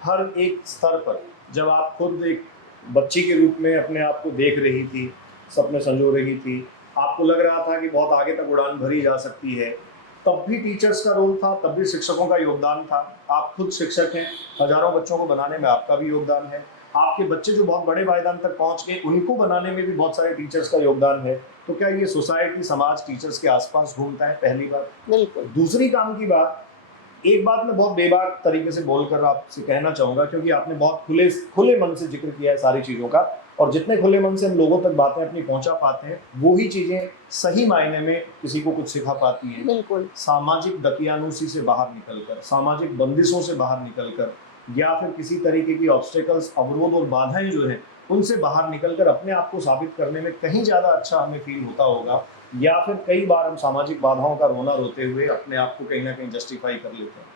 हर एक स्तर पर जब आप खुद एक बच्ची के रूप में अपने आप को देख रही थी, सपने संजो रही थी, आपको लग रहा था कि बहुत आगे तक उड़ान भरी जा सकती है, तब भी टीचर्स का रोल था, तब भी शिक्षकों का योगदान था। आप खुद शिक्षक हैं, हज़ारों बच्चों को बनाने में आपका भी योगदान है। आपके बच्चे जो बहुत बड़े पायदान तक पहुंच गए, उनको बनाने में भी बहुत सारे टीचर्स का योगदान है। तो क्या ये सोसाइटी, समाज टीचर्स के आसपास घूमता है? पहली बात। बिल्कुल। दूसरी काम की बात, एक बात मैं बहुत बेबाक तरीके से बोलकर आपसे कहना चाहूँगा, क्योंकि आपने बहुत खुले मन से जिक्र किया है सारी चीज़ों का, और जितने खुले मन से हम लोगों तक बातें अपनी पहुंचा पाते हैं, वो ही चीज़ें सही मायने में किसी को कुछ सिखा पाती हैं। बिल्कुल। सामाजिक दकियानूसी से बाहर निकलकर, सामाजिक बंदिशों से बाहर निकलकर, या फिर किसी तरीके की ऑब्स्टेकल्स, अवरोध और बाधाएं जो हैं, उनसे बाहर निकलकर अपने आप को साबित करने में कहीं ज़्यादा अच्छा हमें फील होता होगा। या फिर कई बार हम सामाजिक बाधाओं का रोना रोते हुए अपने आप को कहीं ना कहीं जस्टिफाई कर लेते हैं।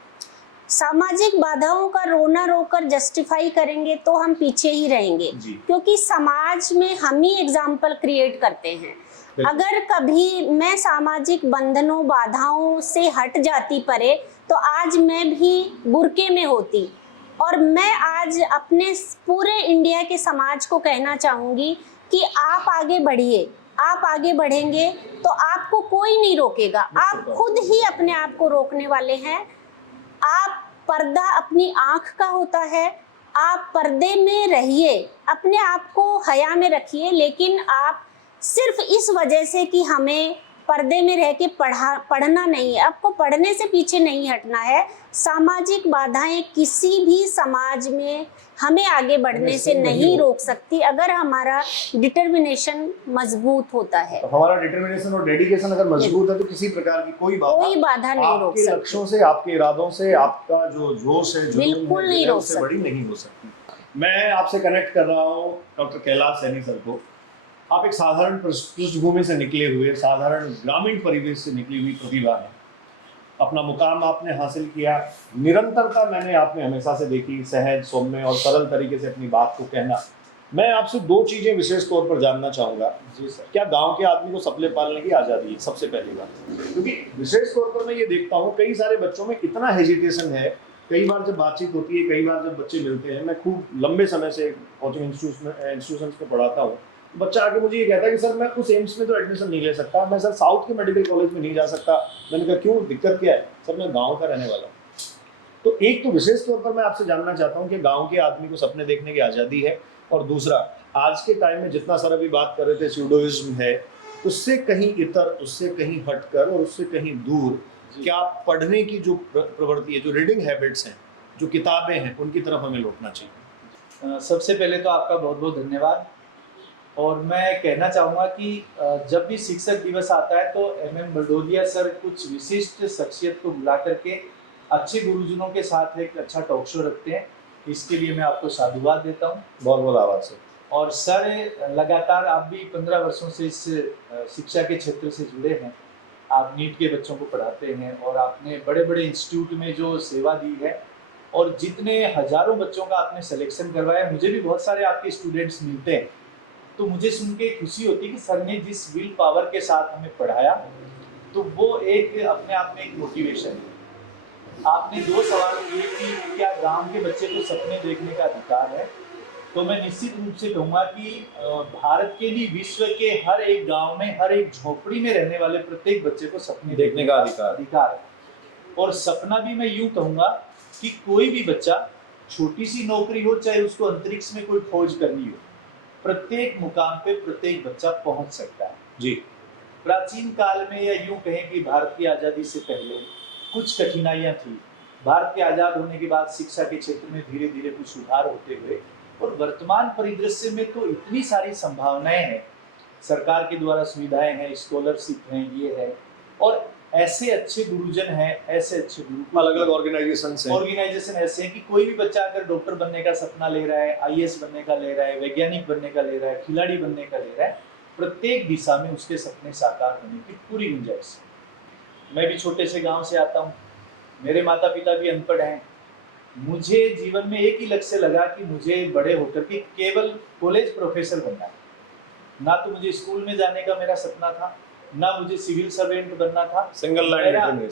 सामाजिक बाधाओं का रोना रोकर जस्टिफाई करेंगे तो हम पीछे ही रहेंगे, जी। क्योंकि समाज में हम ही एग्जाम्पल क्रिएट करते हैं। अगर कभी मैं सामाजिक बंधनों बाधाओं से हट जाती परे, तो आज मैं भी बुरके में होती। और मैं आज अपने पूरे इंडिया के समाज को कहना चाहूँगी कि आप आगे बढ़िए। आप आगे बढ़ेंगे तो आपको कोई नहीं रोकेगा, आप खुद ही अपने आप को रोकने वाले हैं। आप पर्दा अपनी आँख का होता है, आप पर्दे में रहिए, अपने आप को हया में रखिए, लेकिन आप सिर्फ इस वजह से कि हमें पर्दे में रह के पढ़ना नहीं है, आपको पढ़ने से पीछे नहीं हटना है। सामाजिक बाधाएं किसी भी समाज में हमें आगे बढ़ने से नहीं रोक सकती, अगर हमारा डिटर्मिनेशन मजबूत होता है। तो हमारा डिटर्मिनेशन और डेडिकेशन अगर मजबूत है तो किसी प्रकार की कोई बाधा नहीं रोक आपके सकती। लक्ष्यों से, आपके इरादों से, आपका जो जोश है, बिल्कुल नहीं रोक सकती। बड़ी नहीं हो सकती। मैं आपसे कनेक्ट कर रहा हूँ डॉक्टर कैलाश सैनी सर को। आप एक साधारण पृष्ठभूमि से निकले हुए, साधारण ग्रामीण परिवेश से निकली हुई प्रतिभा है। अपना मुकाम आपने हासिल किया, निरंतरता मैंने आप में हमेशा से देखी, सहज, सौम्य और सरल तरीके से अपनी बात को कहना। मैं आपसे दो चीजें विशेष तौर पर जानना चाहूंगा। जी सर। क्या गांव के आदमी को सपने पालने की आज़ादी है? सबसे पहली बात, क्योंकि विशेष तौर पर मैं ये देखता हूँ कई सारे बच्चों में इतना हेजिटेशन है। कई बार जब बातचीत होती है, कई बार जब बच्चे मिलते हैं, मैं खूब लंबे समय से कोचिंग इंस्टीट्यूशन में पढ़ाता हूँ, बच्चा आके मुझे ये कहता है कि सर मैं उस एम्स में तो एडमिशन नहीं ले सकता, मैं सर साउथ के मेडिकल कॉलेज में नहीं जा सकता। मैंने कहा क्यों, दिक्कत क्या है? सर मैं गांव का रहने वाला हूँ। तो एक तो विशेष तौर पर मैं आपसे जानना चाहता हूँ कि गांव के आदमी को सपने देखने की आज़ादी है, और दूसरा आज के टाइम में जितना सर अभी बात कर रहे थे स्यूडोइज्म है, उससे कहीं इतर, उससे कहीं हटकर और उससे कहीं दूर क्या पढ़ने की जो प्रवृत्ति है, जो रीडिंग हैबिट्स हैं, जो किताबें हैं, उनकी तरफ हमें लौटना चाहिए? सबसे पहले तो आपका बहुत बहुत धन्यवाद। और मैं कहना चाहूँगा कि जब भी शिक्षक दिवस आता है तो MM बरडोलिया सर कुछ विशिष्ट शख्सियत को बुला करके अच्छे गुरुजनों के साथ एक अच्छा टॉक शो रखते हैं। इसके लिए मैं आपको साधुवाद देता हूँ। बहुत बहुत आभार सर। और सर लगातार आप भी 15 वर्षों से इस शिक्षा के क्षेत्र से जुड़े हैं। आप नीट के बच्चों को पढ़ाते हैं और आपने बड़े बड़े इंस्टीट्यूट में जो सेवा दी है और जितने हजारों बच्चों का आपने सिलेक्शन करवाया, मुझे भी बहुत सारे आपके स्टूडेंट्स मिलते हैं, तो मुझे सुन के खुशी होती है कि सर ने जिस विल पावर के साथ हमें पढ़ाया, तो वो एक अपने आप में एक मोटिवेशन है। आपने दो सवाल किए कि क्या गांव के बच्चे को सपने देखने का अधिकार है, तो मैं निश्चित रूप से कहूँगा कि भारत के लिए विश्व के हर एक गांव में, हर एक झोपड़ी में रहने वाले प्रत्येक बच्चे को सपने देखने का अधिकार है। और सपना भी मैं यूँ कहूँगा कि कोई भी बच्चा, छोटी सी नौकरी हो, चाहे उसको अंतरिक्ष में कोई खोज करनी हो, प्रत्येक मुकाम पे प्रत्येक बच्चा पहुंच सकता है। जी। प्राचीन काल में, या यूं कहें कि भारत की आज़ादी से पहले कुछ कठिनाइयां थी। भारत के आज़ाद होने के बाद शिक्षा के क्षेत्र में धीरे धीरे कुछ सुधार होते हुए, और वर्तमान परिदृश्य में तो इतनी सारी संभावनाएं हैं। सरकार के द्वारा सुविधाएं हैं, स्कॉलरशिप हैं, ये है, और ऐसे अच्छे गुरुजन हैं, ऐसे अच्छे गुरु, अलग अलग ऑर्गेनाइजेशन ऐसे हैं कि कोई भी बच्चा अगर डॉक्टर बनने का सपना ले रहा है, IAS बनने का ले रहा है, वैज्ञानिक बनने का ले रहा है, खिलाड़ी बनने का ले रहा है, प्रत्येक दिशा में उसके सपने साकार होने की पूरी गुंजाइश है। मैं भी छोटे से गांव से आता हूँ, मेरे माता पिता भी अनपढ़ हैं। मुझे जीवन में एक ही लक्ष्य लगा कि मुझे बड़े होकर के केवल कॉलेज प्रोफेसर बनना है। ना तो मुझे स्कूल में जाने का मेरा सपना था, ना मुझे सिविल सर्वेंट बनना था। सिंगल लाइन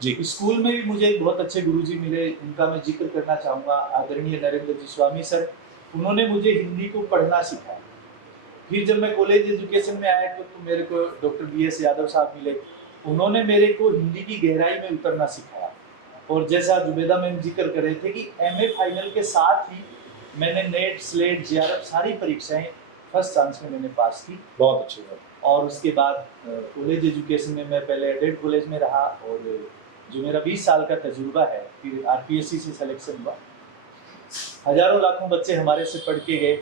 जी। स्कूल में भी मुझे बहुत अच्छे गुरुजी मिले, उनका मैं जिक्र करना चाहूँगा, आदरणीय नरेंद्र जी स्वामी सर। उन्होंने मुझे हिंदी को पढ़ना सिखाया। फिर जब मैं कॉलेज एजुकेशन में आया तो मेरे को डॉक्टर BS यादव साहब मिले, उन्होंने मेरे को हिंदी की गहराई में उतरना सिखाया। और जैसा जुबेदा मैम जिक्र कर रहे थे कि MA फाइनल के साथ ही मैंने नेट, स्लेट, JRF सारी परीक्षाएं फर्स्ट चांस में मैंने पास की। बहुत अच्छी बात। और उसके बाद कॉलेज एजुकेशन में मैं पहले एडेड कॉलेज में रहा, और जो मेरा 20 साल का तजुर्बा है, फिर RPSC से सिलेक्शन हुआ। हजारों लाखों बच्चे हमारे से पढ़ के गए,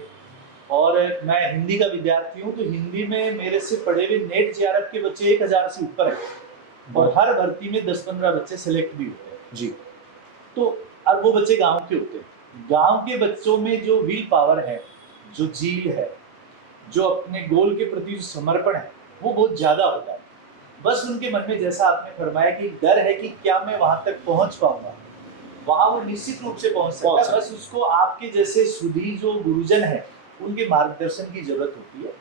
और मैं हिंदी का विद्यार्थी हूँ, तो हिंदी में मेरे से पढ़े हुए नेट, JRF के बच्चे 1000 से ऊपर हैं, और हर भर्ती में 10-15 बच्चे सिलेक्ट भी हुए हैं जी। तो अब वो बच्चे गाँव के होते हैं। गाँव के बच्चों में जो विल पावर है, जो जील है, जो अपने गोल के प्रति जो समर्पण है, वो बहुत ज़्यादा होता है। बस उनके मन में, जैसा आपने फरमाया, कि डर है कि क्या मैं वहाँ तक पहुँच पाऊँगा, वहाँ वो निश्चित रूप से पहुँच सकता है। बस उसको आपके जैसे सुधी जो गुरुजन है उनके मार्गदर्शन की जरूरत होती है।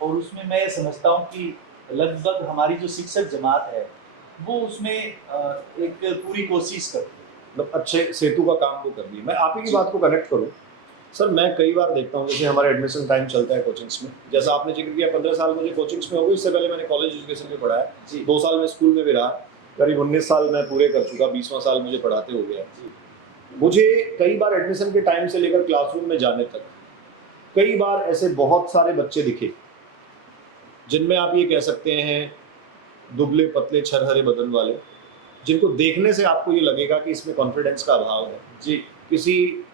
और उसमें मैं समझता हूँ कि लगभग हमारी जो शिक्षक जमात है वो उसमें एक पूरी कोशिश करती है। मतलब अच्छे सेतु का काम वो कर रही है। मैं आप ही की बात को कनेक्ट करूँ सर, मैं कई बार देखता हूँ, जैसे हमारे एडमिशन टाइम चलता है कोचिंग्स में, जैसा आपने जिक्र किया 15 साल मुझे कोचिंग्स में हो गई, इससे पहले मैंने कॉलेज एजुकेशन में पढ़ा है जी। 2 साल में स्कूल में भी रहा, करीब 19 साल मैं पूरे कर चुका, 20वां साल मुझे पढ़ाते हो गया। मुझे कई बार एडमिशन के टाइम से लेकर क्लासरूम में जाने तक कई बार ऐसे बहुत सारे बच्चे दिखे जिनमें आप ये कह सकते हैं दुबले पतले छरहरे बदन वाले, जिनको देखने से आपको ये लगेगा कि इसमें कॉन्फिडेंस का अभाव है जी। किसी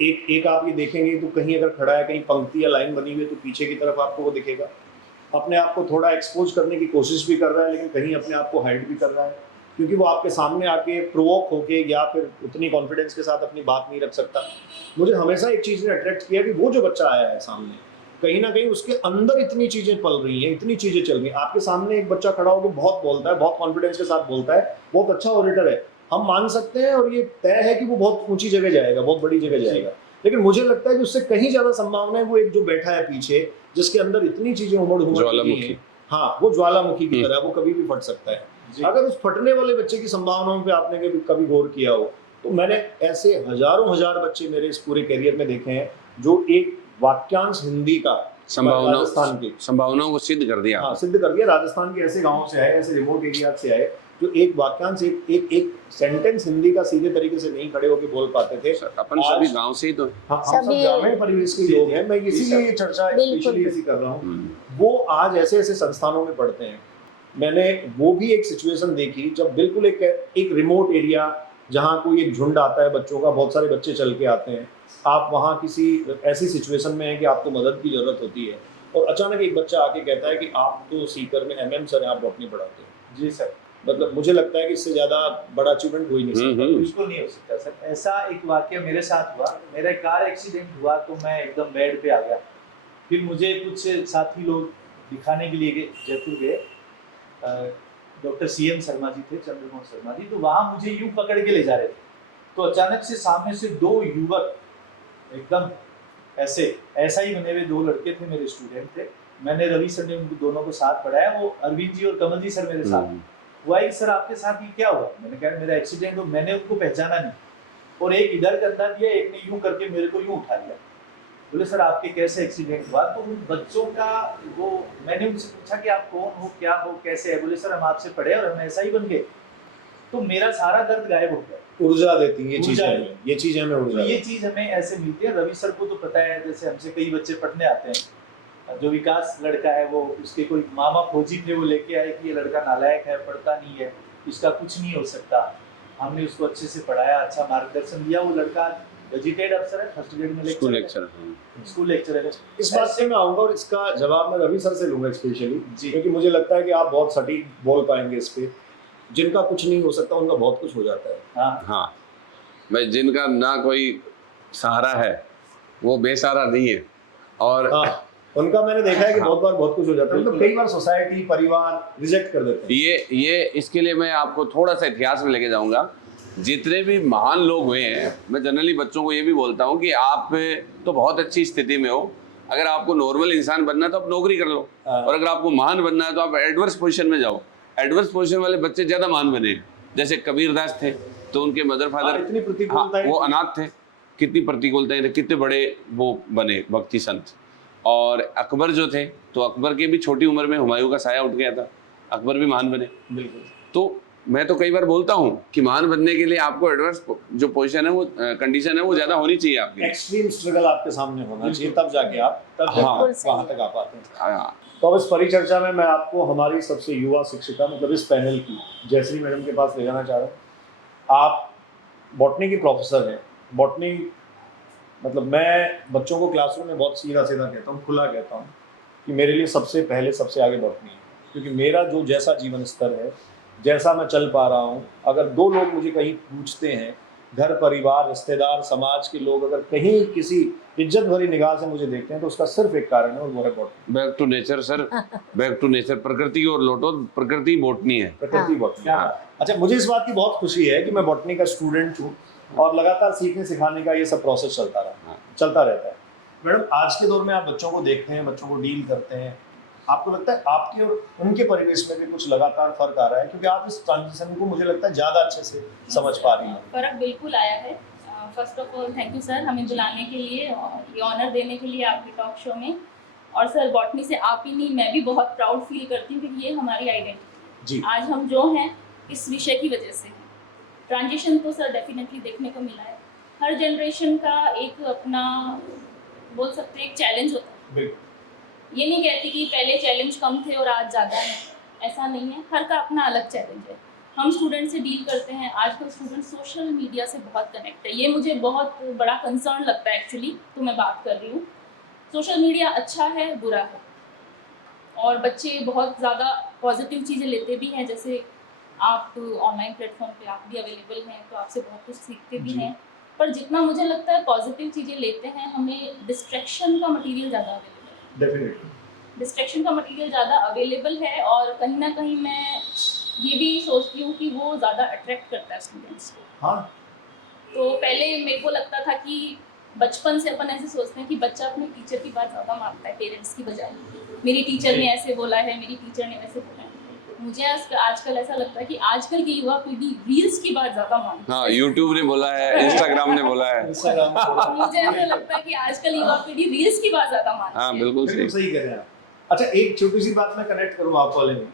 एक आप ये देखेंगे तो कहीं अगर खड़ा है, कहीं पंक्ति या लाइन बनी हुई है तो पीछे की तरफ आपको वो दिखेगा, अपने आप को थोड़ा एक्सपोज करने की कोशिश भी कर रहा है लेकिन कहीं अपने आप को हाइड भी कर रहा है, क्योंकि वो आपके सामने आके प्रोवोक होके या फिर उतनी कॉन्फिडेंस के साथ अपनी बात नहीं रख सकता। मुझे हमेशा एक चीज़ ने अट्रैक्ट किया कि वो जो बच्चा आया है सामने, कहीं ना कहीं उसके अंदर इतनी चीज़ें पल रही हैं, इतनी चीज़ें चल रही हैं। आपके सामने एक बच्चा खड़ा होकर बहुत बोलता है, बहुत कॉन्फिडेंस के साथ बोलता है, बहुत अच्छा ऑडिटर है, हम मान सकते हैं और ये तय है कि वो बहुत ऊंची जगह जाएगा, बहुत बड़ी जगह जाएगा, लेकिन मुझे लगता है कि उससे कहीं ज़्यादा संभावना है वो एक जो बैठा है पीछे, जिसके अंदर इतनी चीज़ें उमड़ ज्वालामुखी। हाँ, वो ज्वालामुखी की तरह वो कभी भी फट सकता है। अगर उस फटने वाले बच्चे की संभावनाओं पे आपने कभी गौर किया हो तो मैंने ऐसे हजारों हजार बच्चे मेरे इस पूरे करियर में देखे हैं जो एक वाक्यांश हिंदी का राजस्थान के संभावनाओं को सिद्ध कर दिया। हाँ, सिद्ध कर दिया। राजस्थान के ऐसे गांवों से आए, ऐसे रिमोट एरिया से आए जो एक वाक्यांश एक सेंटेंस हिंदी का सीधे तरीके से नहीं खड़े होकर बोल पाते थे। अपन सभी गांव से ही तो हाँ, हम सब ग्रामीण परिवेश के लोग हैं। मैं इसीलिए ये चर्चा स्पेशली ऐसी कर रहा हूँ। वो आज ऐसे ऐसे संस्थानों में पढ़ते हैं। मैंने वो भी एक सिचुएशन देखी जब बिल्कुल एक रिमोट एरिया जहाँ कोई एक झुंड आता है बच्चों का, बहुत सारे बच्चे चल के आते हैं, आप वहाँ किसी ऐसी सिचुएशन में हैं कि आपको मदद की जरूरत होती है और अचानक एक बच्चा आके कहता है कि आप तो सीकर में MM सर आप बॉटनी पढ़ाते हैं। जी सर। मतलब मुझे लगता है कि इससे ज्यादा बड़ा अचीवमेंट हो ही नहीं सकता। बिल्कुल नहीं हो सकता सर। ऐसा एक वाकया मेरे साथ हुआ, मेरा कार एक्सीडेंट हुआ तो मैं एकदम बेड पे आ गया। फिर मुझे कुछ साथी लोग दिखाने के लिए गए, जयपुर गए, डॉक्टर CM शर्मा जी थे, चंद्रमोहन शर्मा जी, तो वहाँ मुझे यूं पकड़ के ले जा रहे थे, तो अचानक से सामने से 2 युवक एकदम ऐसा ही बने हुए 2 लड़के थे, मेरे स्टूडेंट थे। मैंने रवि सर ने उनको दोनों को साथ पढ़ाया, वो अरविंद जी और कमल जी सर मेरे साथ हुआ। सर आपके साथ ये क्या हुआ? मैंने कहा मेरा एक्सीडेंट हो। मैंने उनको पहचाना नहीं और एक इधर कंधा दिया, एक ने यूं करके मेरे को यूं उठा लिया। बोले सर आपके कैसे एक्सीडेंट हुआ? तो उन बच्चों का वो, मैंने उनसे पूछा कि आप कौन हो, क्या हो, कैसे है? बोले सर हम आपसे पढ़े और हम ऐसा ही बन गए। तो मेरा सारा दर्द गायब हो गया। ऊर्जा देती है ये चीजें हमें ऊर्जा। ये चीज हमें ऐसे मिलती है। रवि सर को तो पता है, जैसे हमसे कई बच्चे पढ़ने आते हैं, जो विकास लड़का है वो, उसके कोई मामा फौजी थे, वो लेके आए कि ये लड़का नालायक है, पढ़ता नहीं है, इसका कुछ नहीं हो सकता। हमने उसको अच्छे से पढ़ाया, अच्छा मार्गदर्शन दिया। वो लड़का गजेटेड अफसर है, फर्स्ट ग्रेड में स्कूल लेक्चरर है। इस बात से मैं आऊंगा और इसका जवाब मैं रवि सर से लूंगा स्पेशली, क्योंकि मुझे लगता है कि आप बहुत सटीक बोल पाएंगे इस पे। जिनका कुछ नहीं हो सकता उनका बहुत कुछ हो जाता है। हाँ, भाई जिनका ना कोई सहारा है वो बेसहारा नहीं है। और उनका मैंने देखा है कि बहुत बार बहुत कुछ हो जाता है। मतलब कई बार सोसाइटी, परिवार रिजेक्ट कर देते हैं। ये इसके लिए मैं आपको थोड़ा सा इतिहास में लेके जाऊंगा। जितने भी महान लोग हुए हैं, मैं जनरली बच्चों को ये भी बोलता हूँ कि आप तो बहुत अच्छी स्थिति में हो, अगर आपको नॉर्मल इंसान बनना है तो आप नौकरी कर लो, और अगर आपको महान बनना है तो आप एडवर्स पोजीशन में जाओ। एडवर्स पोजीशन वाले बच्चे ज्यादा महान बने। जैसे कबीरदास थे तो उनके मदर फादर इतनी प्रतिकूलता, वो अनाथ थे, कितनी प्रतिकूलताएं थे, कितने बड़े वो बने भक्ति संत। और अकबर जो थे तो अकबर के भी छोटी उम्र में हुमायूं का साया उठ गया था, अकबर भी महान बने। बिल्कुल। तो मैं तो कई बार बोलता हूँ कि महान बनने के लिए आपको एडवर्स जो पोजीशन है, वो कंडीशन है, वो ज्यादा होनी चाहिए आपकी। एक्सट्रीम स्ट्रगल आपके सामने होना चाहिए, तब जाके आप वहां तक आ पाते हैं। तो अब इस परिचर्चा में मैं आपको हमारी सबसे युवा शिक्षिका, मतलब इस पैनल की, जयश्री मैडम के पास ले जाना चाह रहा हूँ। आप बॉटनी की प्रोफेसर हैं। बॉटनी मतलब मैं बच्चों को क्लासरूम में बहुत सीधा सीधा कहता हूँ, खुला कहता हूँ कि मेरे लिए सबसे पहले सबसे आगे बॉटनी है, क्योंकि मेरा जो जैसा जीवन स्तर है, जैसा मैं चल पा रहा हूँ, अगर 2 लोग मुझे कहीं पूछते हैं, घर परिवार रिश्तेदार समाज के लोग अगर कहीं किसी इज्जत भरी निगाह से मुझे देखते हैं तो उसका सिर्फ एक कारण है और वो है botany. Back to nature sir, back to nature, प्रकृति की ओर लौटो, प्रकृति बॉटनी है, प्रकृति बॉटनी। अच्छा, मुझे इस बात की बहुत खुशी है कि मैं बॉटनी का स्टूडेंट हूँ और लगातार सीखने सिखाने का ये सब प्रोसेस हाँ। चलता रहता है। मैडम, आज के दौर में आप बच्चों को देखते हैं, बच्चों को डील करते हैं, आपको लगता है आपके और उनके परिवेश में भी कुछ लगातार फर्क आ रहा है, क्योंकि आप इस ट्रांजिशन को मुझे लगता है ज़्यादा अच्छे से समझ पा रही हैं। फर्क बिल्कुल आया है। First of all thank you sir, हमें बुलाने के लिए और ये ऑनर देने के लिए आपके टॉक शो में। और सर बॉटनी से आप ही नहीं, मैं भी बहुत प्राउड फील करती हूँ क्योंकि ये हमारी आइडेंटिटी जी। है। आज हम जो हैं इस विषय की वजह से हैं। ट्रांजिशन तो सर डेफिनेटली देखने को मिला है। हर जनरेशन का एक अपना बोल सकते हैं एक चैलेंज होता है। बिल्कुल। ये नहीं कहती कि पहले चैलेंज कम थे और आज ज़्यादा है, ऐसा नहीं है। हर का अपना अलग चैलेंज है। हम स्टूडेंट से डील करते हैं, आजकल स्टूडेंट सोशल मीडिया से बहुत कनेक्ट है। ये मुझे बहुत बड़ा कंसर्न लगता है एक्चुअली, तो मैं बात कर रही हूँ। सोशल मीडिया अच्छा है, बुरा है, और बच्चे बहुत ज़्यादा पॉजिटिव चीज़ें लेते भी हैं। जैसे आप ऑनलाइन प्लेटफॉर्म पे आप भी अवेलेबल हैं, तो आपसे बहुत कुछ सीखते भी जी। हैं। पर जितना मुझे लगता है पॉजिटिव चीज़ें लेते हैं, हमें डिस्ट्रैक्शन का मटेरियल ज़्यादा अवेलेबल है। डेफिनेटली। डिस्ट्रैक्शन का मटेरियल ज़्यादा अवेलेबल है, और कहीं ना कहीं मैं ये भी सोचती हूँ कि वो ज़्यादा अट्रैक्ट करता है स्टूडेंट्स को। हाँ। तो पहले मेरे को लगता था कि बचपन से अपन ऐसे सोचते हैं कि बच्चा अपने टीचर की बात ज़्यादा मानता है पेरेंट्स की बजाय। मेरी टीचर ने ऐसे बोला है, मेरी टीचर ने वैसे बोला है। मुझे आजकल ऐसा लगता है कि आजकल की युवा पीढ़ी रील्स की बात ज़्यादा मानती है। हाँ, यूट्यूब ने बोला है, इंस्टाग्राम ने बोला है। मुझे ऐसा लगता है कि आजकल युवा पीढ़ी रील्स की बात ज़्यादा मानती हाँ, है। बिल्कुल बिल्कुल सही। सही कह रहे हैं आप। अच्छा, एक छोटी सी बात मैं कनेक्ट करूँ आप वाले में।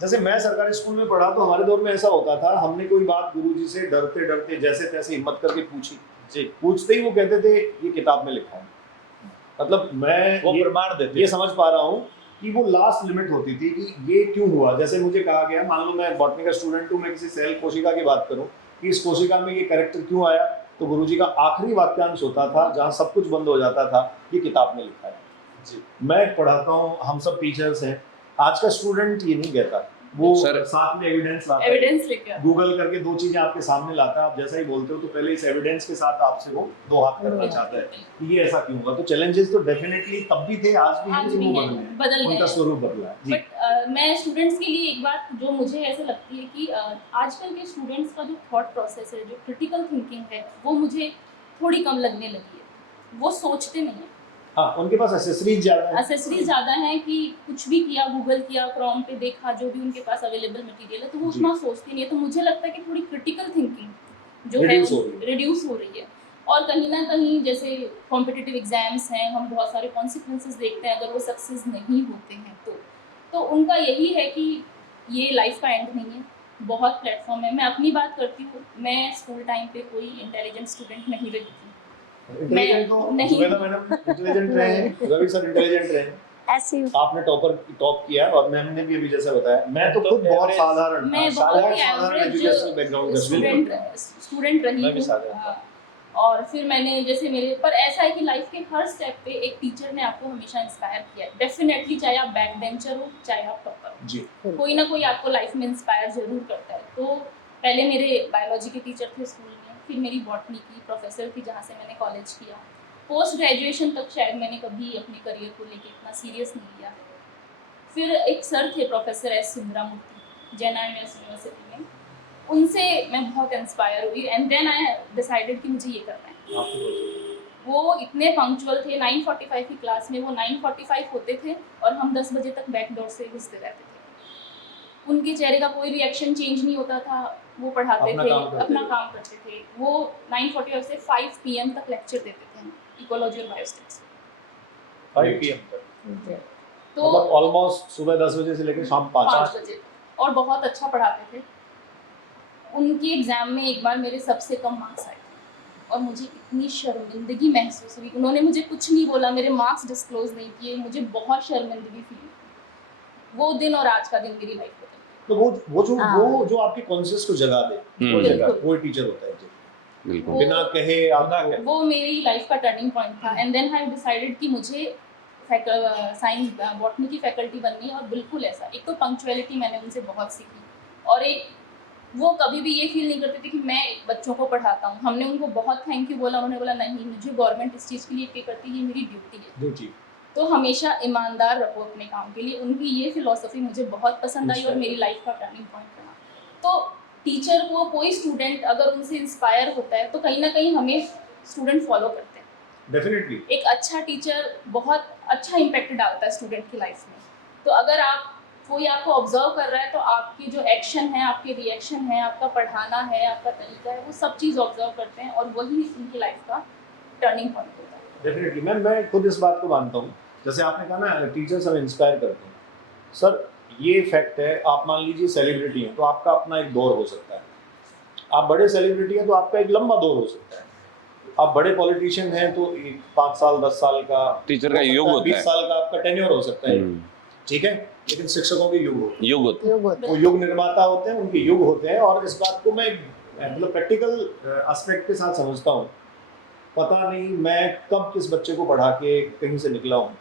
जैसे मैं सरकारी स्कूल में पढ़ा, तो हमारे दौर में ऐसा होता था, हमने कोई बात गुरुजी से डरते डरते जैसे तैसे हिम्मत करके पूछी जी, पूछते ही वो कहते थे ये किताब में लिखा है। मतलब मैं वो प्रमाण देते ये हैं। समझ पा रहा हूँ कि वो लास्ट लिमिट होती थी कि ये क्यों हुआ। जैसे मुझे कहा गया, मान लो मैं बॉटनी का स्टूडेंट हूँ, मैं किसी सेल कोशिका की बात करूँ कि इस कोशिका में ये कैरेक्टर क्यों आया, तो गुरुजी का आखिरी वाक्यांश होता था जहाँ सब कुछ बंद हो जाता था, ये किताब में लिखा है। जी। मैं पढ़ाता हूँ, हम सब टीचर्स हैं। आज का स्टूडेंट ये नहीं कहता, वो सर, साथ में एविडेंस लाता है, एविडेंस लेके आता है। गूगल करके दो चीजें आपके सामने लाता है, आप जैसा ही बोलते हो तो पहले इस एविडेंस के साथ आपसे वो दो हाथ करना चाहता है कि ये ऐसा क्यों हुआ। तो चैलेंजेस तो डेफिनेटली तब भी थे, आज भी हैं, आज लेकिन भी वो है, बदले हैं, बदल उनका गए। स्वरूप बदला है जी। बट मैं स्टूडेंट्स के लिए एक बात जो मुझे ऐसे लगती है कि आजकल के स्टूडेंट्स का जो थॉट प्रोसेस है, जो क्रिटिकल थिंकिंग है, वो मुझे थोड़ी कम लगने लगी है। वो सोचते नहीं हैं। हाँ, उनके पास एसेसरीज ज्यादा है। एसेसरीज ज़्यादा हैं कि कुछ भी किया, गूगल किया, क्रोम पे देखा, जो भी उनके पास अवेलेबल मटेरियल है, तो वो जी। उतना सोचते नहीं है। तो मुझे लगता है कि थोड़ी क्रिटिकल थिंकिंग जो है Reduce हो रही है। रिड्यूस हो रही है। और कहीं ना कहीं जैसे कॉम्पिटिटिव एग्जाम्स हैं, हम बहुत सारे कॉन्सिक्वेंसेस देखते हैं अगर वो सक्सेस नहीं होते हैं तो उनका यही है कि ये लाइफ का एंड नहीं है। बहुत प्लेटफॉर्म है। मैं अपनी बात करती हूँ, मैं स्कूल टाइम पे कोई इंटेलिजेंट स्टूडेंट नहीं रही थी। इंटेलिजेंट तो नहीं। जुबैदा मैडम इंटेलिजेंट रहे हैं, रवि सर इंटेलिजेंट रहे हैं, ऐसे ही आपने टॉप किया है, और मैम ने भी अभी जैसा बताया, मैं तो खुद बहुत साधारण मैं बहुत ही साधारण एवरेज एजुकेशनल बैकग्राउंड का स्टूडेंट स्टूडेंट रही मैं भी हूँ। साधारण था। और फिर मैंने जैसे मेरे पर ऐसा है कि लाइफ के हर स्टेप पे एक टीचर ने आपको हमेशा इंस्पायर किया है। डेफिनेटली, चाहे आप बैक बेंचर हो, चाहे आप टॉपर हो, जी। कोई ना कोई आपको लाइफ में इंस्पायर जरूर करता है। तो पहले मेरे बायोलॉजी के टीचर थे स्कूल में, फिर मेरी बॉटनी की प्रोफेसर थी जहाँ से मैंने कॉलेज किया। पोस्ट ग्रेजुएशन तक शायद मैंने कभी अपने करियर को लेके इतना सीरियस नहीं लिया। फिर एक सर थे प्रोफेसर एस सुंदरामूर्ति, जैन यूनिवर्सिटी में, उनसे मैं बहुत इंस्पायर हुई। एंड देन आई डिसाइडेड कि मुझे ये करना है। वो इतने पंक्चुअल थे, 9:45 की क्लास में वो 9:45 होते थे और हम 10 बजे तक बैक डोर से घुसते रहते थे। उनके चेहरे का कोई रिएक्शन चेंज नहीं होता था। वो पढ़ाते थे, अपना काम करते थे। वो 9:45 से 5 PM तक लेक्चर देते थे, इकोलॉजी और बायोस्टैटिक्स। 5 PM तक, तो मतलब ऑलमोस्ट सुबह 10 बजे से लेकर शाम 5 5 बजे तक, और बहुत अच्छा पढ़ाते थे। उनके एग्ज़ाम में एक बार मेरे सबसे कम मार्क्स आए और मुझे इतनी शर्मिंदगी महसूस हुई। उन्होंने मुझे कुछ नहीं बोला, मेरे मार्क्स डिस्क्लोज नहीं किए, मुझे बहुत शर्मिंदगी फील हुई। वो दिन और आज का दिन मेरी लाइफ बदल गई। तो वो जो आपके कॉन्शियस को जगा दे, वो जगह वो टीचर होता है जी। बिल्कुल। बिना कहे आपको वो मेरी लाइफ का टर्निंग पॉइंट था। एंड देन आई डिसाइडेड कि मुझे साइंस बॉटनी की फैकल्टी बननी है। और बिल्कुल ऐसा, एक तो पंक्चुअलिटी मैंने उनसे बहुत सीखी, और एक वो कभी भी ये फील नहीं करते थे कि मैं बच्चों को पढ़ाता हूँ। हमने उनको बहुत थैंक यू बोला, उन्होंने बोला नहीं, मुझे गवर्नमेंट इस चीज़ के लिए पे करती है, ये मेरी ड्यूटी है। ड्यूटी। तो हमेशा ईमानदार रहो अपने काम के लिए। उनकी ये फिलॉसफी मुझे बहुत पसंद आई और मेरी लाइफ का टर्निंग पॉइंट रहा। तो टीचर को कोई स्टूडेंट अगर उनसे इंस्पायर होता है तो कहीं ना कहीं हमें स्टूडेंट फॉलो करते हैं। डेफिनेटली। एक अच्छा टीचर बहुत अच्छा इम्पैक्ट डालता है स्टूडेंट की लाइफ में। तो अगर आप कोई आपको ऑब्जर्व कर रहा है तो आपकी जो एक्शन है, आपके रिएक्शन है, आपका पढ़ाना है, आपका तरीका है, वो सब चीज़ ऑब्जर्व करते हैं और वही उनकी लाइफ का टर्निंग पॉइंट होता है। डेफिनेटली मैम, मैं खुद इस बात को मानता हूँ। जैसे आपने कहा ना टीचर्स हमें इंस्पायर करते हैं, सर ये फैक्ट है। आप मान लीजिए सेलिब्रिटी हैं तो आपका अपना एक दौर हो सकता है, आप बड़े सेलिब्रिटी हैं तो आपका एक लंबा दौर हो सकता है, आप बड़े पॉलिटिशियन हैं तो 5 साल 10 साल का टीचर का युग होता 20 है। साल का आपका टेन्योर हो सकता है, ठीक है। लेकिन शिक्षकों के युग होते हैं, युग होता है। वो युग निर्माता होते हैं, उनके युग होते हैं। और इस बात को मैं मतलब प्रैक्टिकल एस्पेक्ट के साथ समझता हूँ। पता नहीं मैं कब किस बच्चे को पढ़ा के कहीं से निकला हूँ,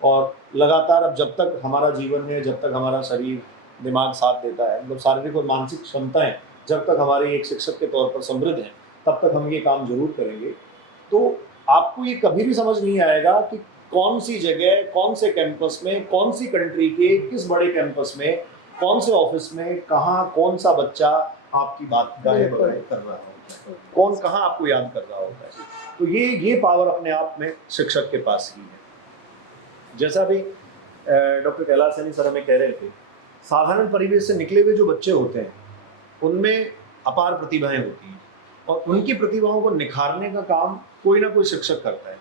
और लगातार अब जब तक हमारा जीवन है, जब तक हमारा शरीर दिमाग साथ देता है, मतलब शारीरिक और मानसिक क्षमताएं जब तक हमारे एक शिक्षक के तौर पर समृद्ध हैं, तब तक हम ये काम जरूर करेंगे। तो आपको ये कभी भी समझ नहीं आएगा कि कौन सी जगह, कौन से कैंपस में, कौन सी कंट्री के किस बड़े कैंपस में, कौन से ऑफिस में, कहाँ कौन सा बच्चा आपकी बात गाहे बगाहे कर रहा होता है, कौन कहाँ आपको याद कर रहा होता है। तो ये पावर अपने आप में शिक्षक के पास ही है। जैसा भी डॉक्टर कैलाश सैनी सर हमें कह रहे थे, साधारण परिवेश से निकले हुए जो बच्चे होते हैं उनमें अपार प्रतिभाएं होती हैं, और उनकी प्रतिभाओं को निखारने का काम कोई ना कोई शिक्षक करता है।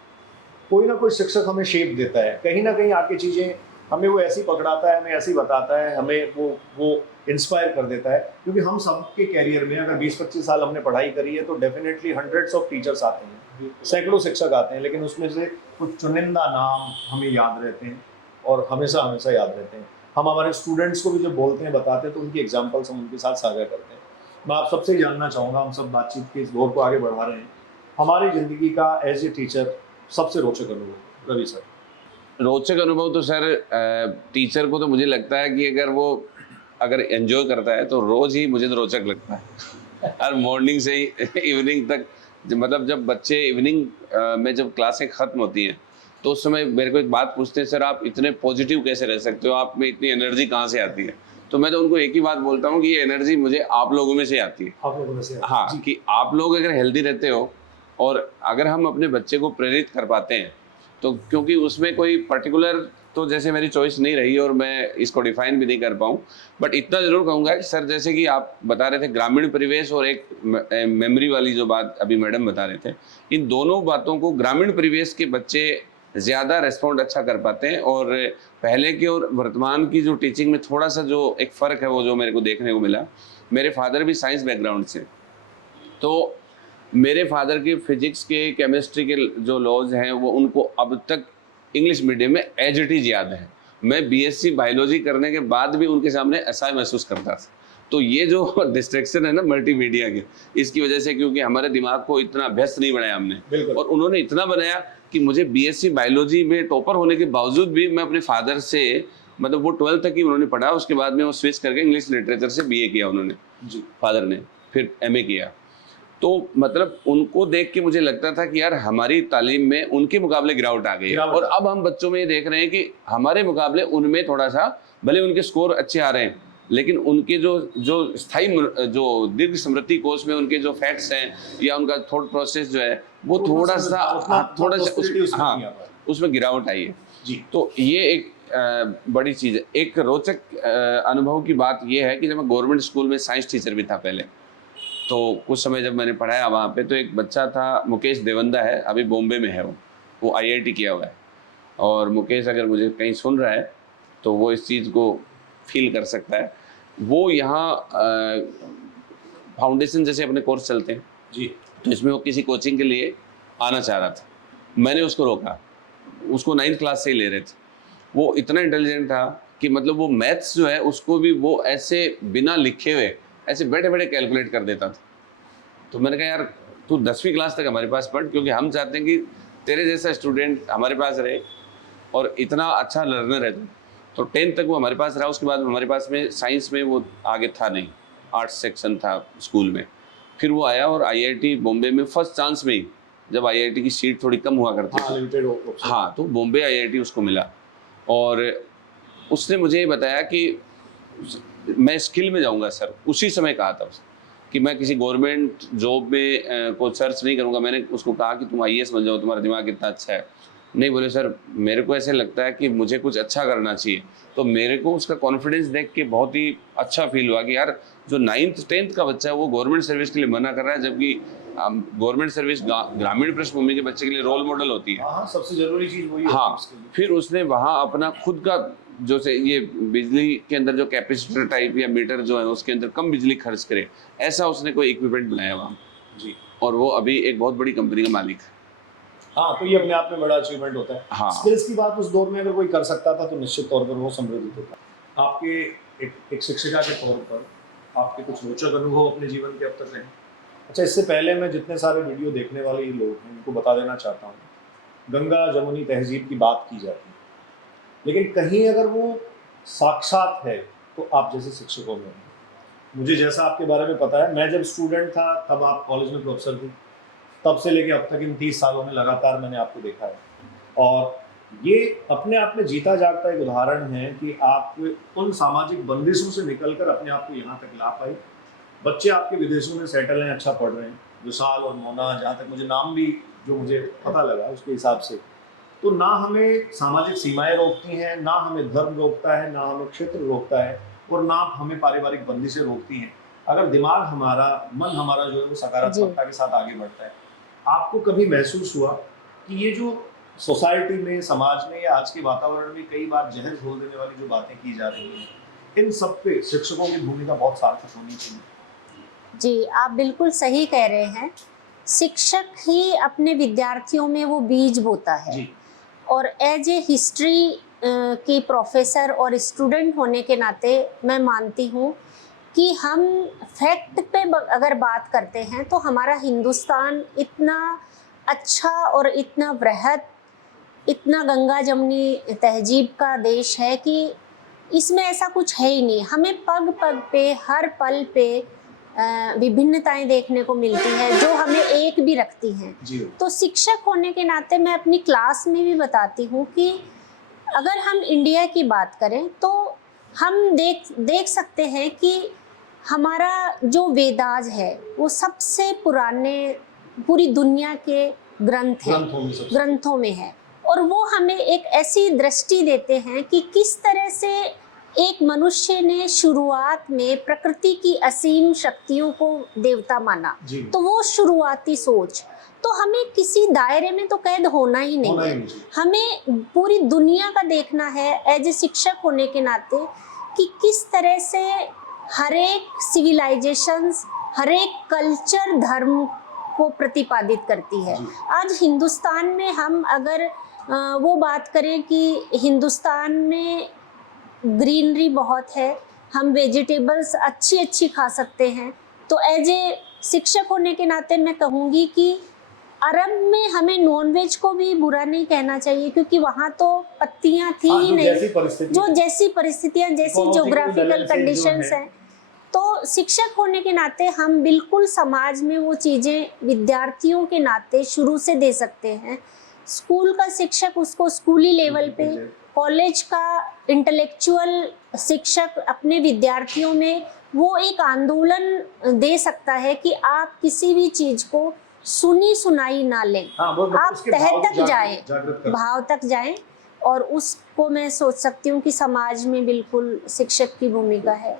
कोई ना कोई शिक्षक हमें शेप देता है, कहीं ना कहीं आके चीज़ें हमें वो ऐसी पकड़ाता है, हमें ऐसी बताता है, हमें वो इंस्पायर कर देता है। क्योंकि हम सबके कैरियर में अगर 20-25 साल हमने पढ़ाई करी है तो डेफिनेटली हंड्रेड्स ऑफ टीचर्स आते हैं, सैकड़ों शिक्षक आते हैं, लेकिन उसमें से कुछ चुनिंदा नाम हमें याद रहते हैं और हमेशा हमेशा याद रहते हैं। हम हमारे स्टूडेंट्स को भी जब बोलते हैं, बताते हैं, तो उनकी एग्जाम्पल्स हम उनके साथ साझा करते हैं। मैं आप सबसे ही जानना चाहूँगा, हम सब बातचीत के इस दौर को आगे बढ़ा रहे हैं, हमारी ज़िंदगी का एज ए टीचर सबसे रोचक अनुभव रवि सर। रोचक अनुभव तो सर टीचर को तो मुझे लगता है कि अगर एंजॉय करता है तो रोज ही मुझे तो रोचक लगता है। हर मॉर्निंग से ही इवनिंग तक, मतलब जब बच्चे इवनिंग में जब क्लासें खत्म होती हैं तो उस समय मेरे को एक बात पूछते हैं, सर आप इतने पॉजिटिव कैसे रह सकते हो, आप में इतनी एनर्जी कहाँ से आती है? तो मैं तो उनको एक ही बात बोलता हूँ कि ये एनर्जी मुझे आप लोगों में से आती है। आप लोगों में से हाँ, कि आप लोग अगर हेल्दी रहते हो और अगर हम अपने बच्चे को प्रेरित कर पाते हैं तो, क्योंकि उसमें कोई पर्टिकुलर तो जैसे मेरी चॉइस नहीं रही और मैं इसको डिफाइन भी नहीं कर पाऊँ, बट इतना ज़रूर कहूँगा कि सर जैसे कि आप बता रहे थे ग्रामीण परिवेश और एक मेमोरी वाली जो बात अभी मैडम बता रहे थे, इन दोनों बातों को ग्रामीण परिवेश के बच्चे ज़्यादा रेस्पॉन्ड अच्छा कर पाते हैं। और पहले की और वर्तमान की जो टीचिंग में थोड़ा सा जो एक फ़र्क है वो जो मेरे को देखने को मिला, मेरे फादर भी साइंस बैकग्राउंड से, तो मेरे फादर के फिजिक्स के, केमिस्ट्री के जो लॉज हैं वो उनको अब तक इंग्लिश मीडियम में एज इट इज़ याद है। मैं बीएससी बायोलॉजी करने के बाद भी उनके सामने ऐसा महसूस करता था। तो ये जो डिस्ट्रैक्शन है ना मल्टीमीडिया के, इसकी वजह से, क्योंकि हमारे दिमाग को इतना अभ्यस्त नहीं बनाया हमने, और उन्होंने इतना बनाया कि मुझे बीएससी बायोलॉजी में टॉपर होने के बावजूद भी मैं अपने फादर से, मतलब वो 12th तक ही उन्होंने पढ़ा, उसके बाद में वो स्विच करके इंग्लिश लिटरेचर से बीए किया उन्होंने जी, फादर ने, फिर एमए किया। तो मतलब उनको देख के मुझे लगता था कि यार हमारी तालीम में उनके मुकाबले गिरावट आ गई है, और अब हम बच्चों में ये देख रहे हैं कि हमारे मुकाबले उनमें थोड़ा सा, भले उनके स्कोर अच्छे आ रहे हैं, लेकिन उनके जो स्थायी, जो दीर्घ स्मृति कोष में उनके जो फैक्ट्स हैं या उनका थॉट प्रोसेस जो है वो थोड़ा सा उसमें गिरावट आई है जी। तो ये एक बड़ी चीज़ है। एक रोचक अनुभव की बात यह है कि जब मैं गवर्नमेंट स्कूल में साइंस टीचर भी था पहले, तो कुछ समय जब मैंने पढ़ाया वहाँ पे, तो एक बच्चा था, मुकेश देवंदा है, अभी बॉम्बे में है, वो IIT किया हुआ है। और मुकेश अगर मुझे कहीं सुन रहा है तो वो इस चीज़ को फील कर सकता है। वो यहाँ फाउंडेशन जैसे अपने कोर्स चलते हैं जी, तो इसमें वो किसी कोचिंग के लिए आना चाह रहा था। मैंने उसको रोका, उसको 9th क्लास से ही ले रहे थे। वो इतना इंटेलिजेंट था कि मतलब वो मैथ्स जो है उसको भी वो ऐसे बिना लिखे हुए ऐसे बैठे बैठे कैलकुलेट कर देता था। तो मैंने कहा यार तू 10वीं क्लास तक हमारे पास पढ़, क्योंकि हम चाहते हैं कि तेरे जैसा स्टूडेंट हमारे पास रहे और इतना अच्छा लर्नर है। तो 10th तक वो हमारे पास रहा। उसके बाद हमारे पास में साइंस में वो आगे था नहीं, आर्ट्स सेक्शन था स्कूल में। फिर वो आया और IIT बॉम्बे में फर्स्ट चांस में ही, जब IIT की सीट थोड़ी कम हुआ करती थी, हाँ, तो बॉम्बे IIT उसको मिला। और उसने मुझे ये बताया कि मैं स्किल में जाऊंगा सर, उसी समय कहा था उसने। कि मैं किसी गवर्नमेंट जॉब में को सर्च नहीं करूँगा। मैंने उसको कहा कि तुम IAS बन जाओ, तुम्हारा दिमाग कितना अच्छा है। नहीं, बोले सर मेरे को ऐसे लगता है कि मुझे कुछ अच्छा करना चाहिए। तो मेरे को उसका कॉन्फिडेंस देख के बहुत ही अच्छा फील हुआ कि यार जो 9th 10th का बच्चा है वो गवर्नमेंट सर्विस के लिए मना कर रहा है, जबकि गवर्नमेंट सर्विस ग्रामीण पृष्ठभूमि के बच्चे के लिए रोल मॉडल होती है। हाँ, सबसे जरूरी चीज वही होती है हाँ, उसके लिए। फिर उसने वहाँ अपना खुद का जो से ये बिजली के अंदर जो कैपेसिटर टाइप या मीटर जो है उसके अंदर कम बिजली खर्च करे, ऐसा उसने कोई इक्विपमेंट बनाया वहाँ जी। और वो अभी एक बहुत बड़ी कंपनी का मालिक है। हाँ, तो ये अपने आप में बड़ा अचीवमेंट होता है। हाँ। स्किल्स की बात उस दौर में अगर कोई कर सकता था तो निश्चित तौर पर वो समृद्ध होता। आपके एक शिक्षिका के तौर पर आपके कुछ रोचक अनुभव अपने जीवन के अब तक रहे? अच्छा, इससे पहले मैं जितने सारे वीडियो देखने वाले लोग हैं उनको बता देना चाहता हूँ, गंगा जमुनी तहजीब की बात की जाती है, लेकिन कहीं अगर वो साक्षात है तो आप जैसे शिक्षकों में है। मुझे जैसा आपके बारे में पता है, मैं जब स्टूडेंट था तब आप कॉलेज में प्रोफेसर थे, तब से लेके अब तक इन 30 सालों में लगातार मैंने आपको देखा है। और ये अपने आप में जीता जागता एक उदाहरण है कि आप उन सामाजिक बंदिशों से निकलकर अपने आप को यहाँ तक ला पाए। बच्चे आपके विदेशों में सेटल हैं, अच्छा पढ़ रहे हैं, विशाल और मोना, जहाँ तक मुझे नाम भी जो मुझे पता लगा उसके हिसाब से, तो ना हमें सामाजिक सीमाएं रोकती हैं, ना हमें धर्म रोकता है, ना हमें क्षेत्र रोकता है, और ना हमें पारिवारिक बंदिशें रोकती हैं, अगर दिमाग हमारा, मन हमारा जो है वो सकारात्मकता के साथ आगे बढ़ता है। आपको कभी महसूस हुआ कि ये जो सोसाइटी में, समाज में या आज के वातावरण में कई बार जहर घोल देने वाली जो बातें की जा रही हैं, इन सब पे शिक्षकों की भूमिका बहुत सार्थक होनी चाहिए? जी, आप बिल्कुल सही कह रहे हैं। शिक्षक ही अपने विद्यार्थियों में वो बीज बोता है जी। और एज ए हिस्ट्री की प्रोफेसर और स्टूडेंट होने के नाते मैं मानती हूँ कि हम फैक्ट पे अगर बात करते हैं तो हमारा हिंदुस्तान इतना अच्छा और इतना वृहद, इतना गंगा जमुनी तहजीब का देश है कि इसमें ऐसा कुछ है ही नहीं। हमें पग पग पे, हर पल पे विभिन्नताएं देखने को मिलती है जो हमें एक भी रखती हैं। तो शिक्षक होने के नाते मैं अपनी क्लास में भी बताती हूँ कि अगर हम इंडिया की बात करें तो हम देख सकते हैं कि हमारा जो वेदाज है वो सबसे पुराने पूरी दुनिया के ग्रंथों में है, और वो हमें एक ऐसी दृष्टि देते हैं कि किस तरह से एक मनुष्य ने शुरुआत में प्रकृति की असीम शक्तियों को देवता माना। तो वो शुरुआती सोच, तो हमें किसी दायरे में तो कैद होना ही नहीं है, हमें पूरी दुनिया का देखना है एज ए शिक्षक होने के नाते कि किस तरह से हर एक सिविलाइजेशंस, हर एक कल्चर धर्म को प्रतिपादित करती है। आज हिंदुस्तान में हम अगर वो बात करें कि हिंदुस्तान में ग्रीनरी बहुत है, हम वेजिटेबल्स अच्छी खा सकते हैं, तो एज ए शिक्षक होने के नाते मैं कहूँगी कि अरब में हमें नॉनवेज को भी बुरा नहीं कहना चाहिए, क्योंकि वहाँ तो पत्तियाँ थी ही नहीं, जो जैसी परिस्थितियाँ, जैसी ज्योग्राफिकल कंडीशंस हैं। तो शिक्षक होने के नाते हम बिल्कुल समाज में वो चीज़ें विद्यार्थियों के नाते शुरू से दे सकते हैं। स्कूल का शिक्षक उसको स्कूली लेवल पे, कॉलेज का इंटेलेक्चुअल शिक्षक अपने विद्यार्थियों में वो एक आंदोलन दे सकता है कि आप किसी भी चीज़ को सुनी सुनाई ना लें, आप तह तक जाएं, भाव तक जाएं, और उसको मैं सोच सकती हूँ कि समाज में बिल्कुल शिक्षक की भूमिका है,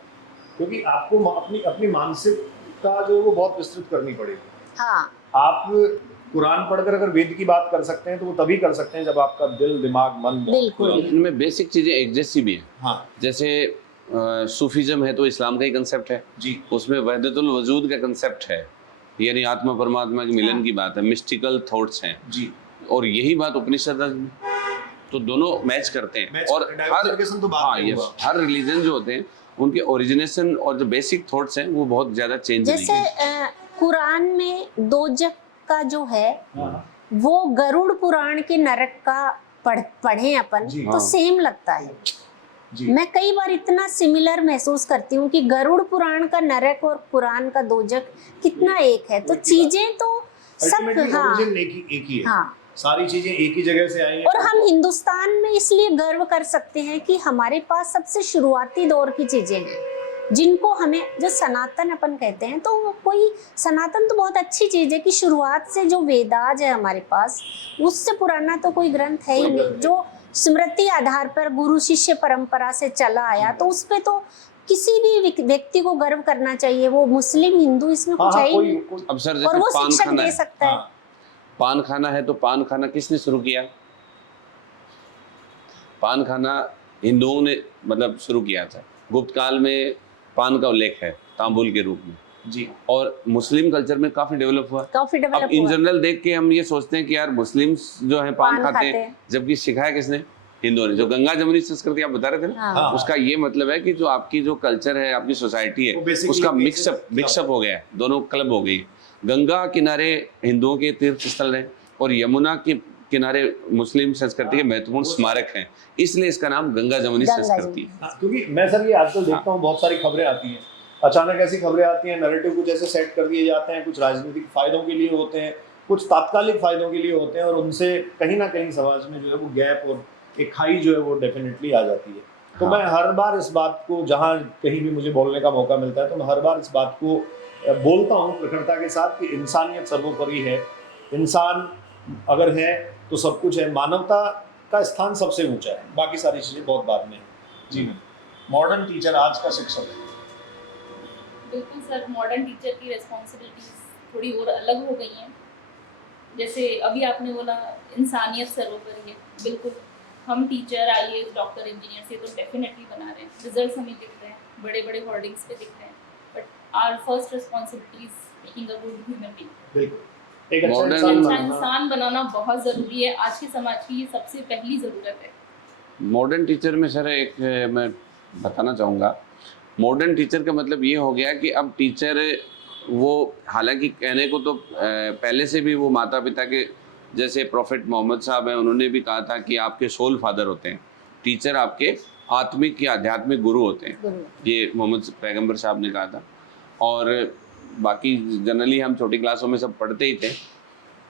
क्योंकि आपको अपनी मानसिकता जो वो बहुत विस्तृत करनी पड़ेगी। हाँ, आप कुरान पढ़कर अगर वेद की बात कर सकते हैं तो वो तभी कर सकते हैं जब आपका दिल, दिमाग, मन, बिल्कुल इनमें बेसिक चीजें एक जैसी भी है। हाँ, जैसे सूफीज्म है तो इस्लाम का ही कंसेप्ट है जी, उसमें वहदतुल वजूद का कंसेप्ट है, यानी आत्मा परमात्मा के मिलन की बात है, मिस्टिकल थॉट्स हैं जी, और यही बात उपनिषद में, तो दोनों मैच करते हैं। और हर रिलीजन जो होते हैं उनके ओरिजिनेशन और जो बेसिक थॉट्स हैं वो बहुत ज्यादा चेंज नहीं है। जैसे कुरान में दोजख का जो है वो गरुड़ पुराण के नरक का पढ़े अपन तो सेम लगता है। मैं कई बार इतना सिमिलर महसूस करती हूँ कि गरुड़ पुराण का नरक और कुरान का दोजख कितना एक है, तो चीजें तो सब एक ही है। हाँ, सारी चीजें एक ही जगह से आई हैं। और हम हिंदुस्तान में इसलिए गर्व कर सकते हैं कि हमारे पास सबसे शुरुआती दौर की चीजें हैं, जिनको हमें जो सनातन अपन कहते हैं, तो वो कोई सनातन तो बहुत अच्छी चीज़ है कि शुरुआत से जो वेदाज है हमारे पास, उससे पुराना तो कोई ग्रंथ है ही नहीं, जो स्मृति आधार पर गुरु शिष्य परंपरा से चला आया, तो उस पे तो किसी भी व्यक्ति को गर्व करना चाहिए, वो मुस्लिम हिंदू इसमें कुछ है ही नहीं। अब सर और जैसे वो पान शिक्षक खाना दे है, सकता है। पान खाना है तो पान खाना किसने शुरू किया? पान खाना हिंदुओं ने मतलब शुरू किया था। गुप्त काल में पान का उल्लेख है तांबुल के रूप में जी। और मुस्लिम कल्चर में काफी डेवलप हुआ। काफी अब डेवलप इन हुआ। जनरल देख के हम ये सोचते हैं कि यार मुस्लिम्स जो है पान खाते हैं, जबकि सिखाया किसने? हिंदुओं ने। जो गंगा जमुनी संस्कृति आप बता रहे थे ना, हाँ। उसका ये मतलब है कि जो आपकी जो कल्चर है, आपकी सोसाइटी है, वो basically उसका mixed मिक्सअप हो गया है, दोनों क्लब हो गई। गंगा किनारे हिंदुओं के तीर्थ स्थल है और यमुना के किनारे मुस्लिम संस्कृति के महत्वपूर्ण स्मारक हैं, इसलिए इसका नाम गंगा जमुनी संस्कृति है। हाँ, क्योंकि मैं सर ये आजकल देखता हूँ बहुत सारी खबरें आती हैं, अचानक ऐसी खबरें आती हैं, नैरेटिव कुछ ऐसे सेट कर दिए जाते हैं, कुछ राजनीतिक फायदों के लिए होते हैं, कुछ तात्कालिक फायदों के लिए होते हैं, और उनसे कहीं ना कहीं समाज में जो है वो गैप और एक खाई जो है वो डेफिनेटली आ जाती है। तो हाँ। मैं हर बार इस बात को, जहाँ कहीं भी मुझे बोलने का मौका मिलता है, तो मैं हर बार इस बात को बोलता हूँ प्रखरता के साथ कि इंसानियत सर्वोपरि है। इंसान अगर है तो सब कुछ है, मानवता का स्थान सबसे ऊंचा है, बाकी सारी चीजें बहुत बाद में है। जी मैम, मॉडर्न टीचर आज का शिक्षक है। बिल्कुल सर, मॉडर्न टीचर की रिस्पॉन्सिबिलिटीज थोड़ी और अलग हो गई हैं। जैसे अभी आपने बोला इंसानियत सर्वोपरि है, बिल्कुल हम टीचर, IAS, डॉक्टर, इंजीनियर ये तो डेफिनेटली बना रहे हैं, रिजल्ट्स हमें दिख रहे हैं, बड़े बड़े होर्डिंग्स पे दिख रहे हैं, but our first responsibility is making a good human being. बिल्कुल, एक अच्छा Modern- इंसान अच्छा बनना। इंसान बनाना बहुत ज़रूरी है, आज के समाज की ये सबसे पहली ज़रूरत है। मॉडर्न टीचर में सर एक मैं बताना चाहूँगा, मॉडर्न टीचर का मतलब ये हो गया कि अब टीचर वो, हालांकि कहने को तो पहले से भी वो माता पिता के, जैसे प्रॉफिट मोहम्मद साहब हैं, उन्होंने भी कहा था कि आपके सोल फादर होते हैं, टीचर आपके आत्मिक या आध्यात्मिक गुरु होते हैं, ये मोहम्मद पैगंबर साहब ने कहा था। और बाकी जनरली हम छोटी क्लासों में सब पढ़ते ही थे।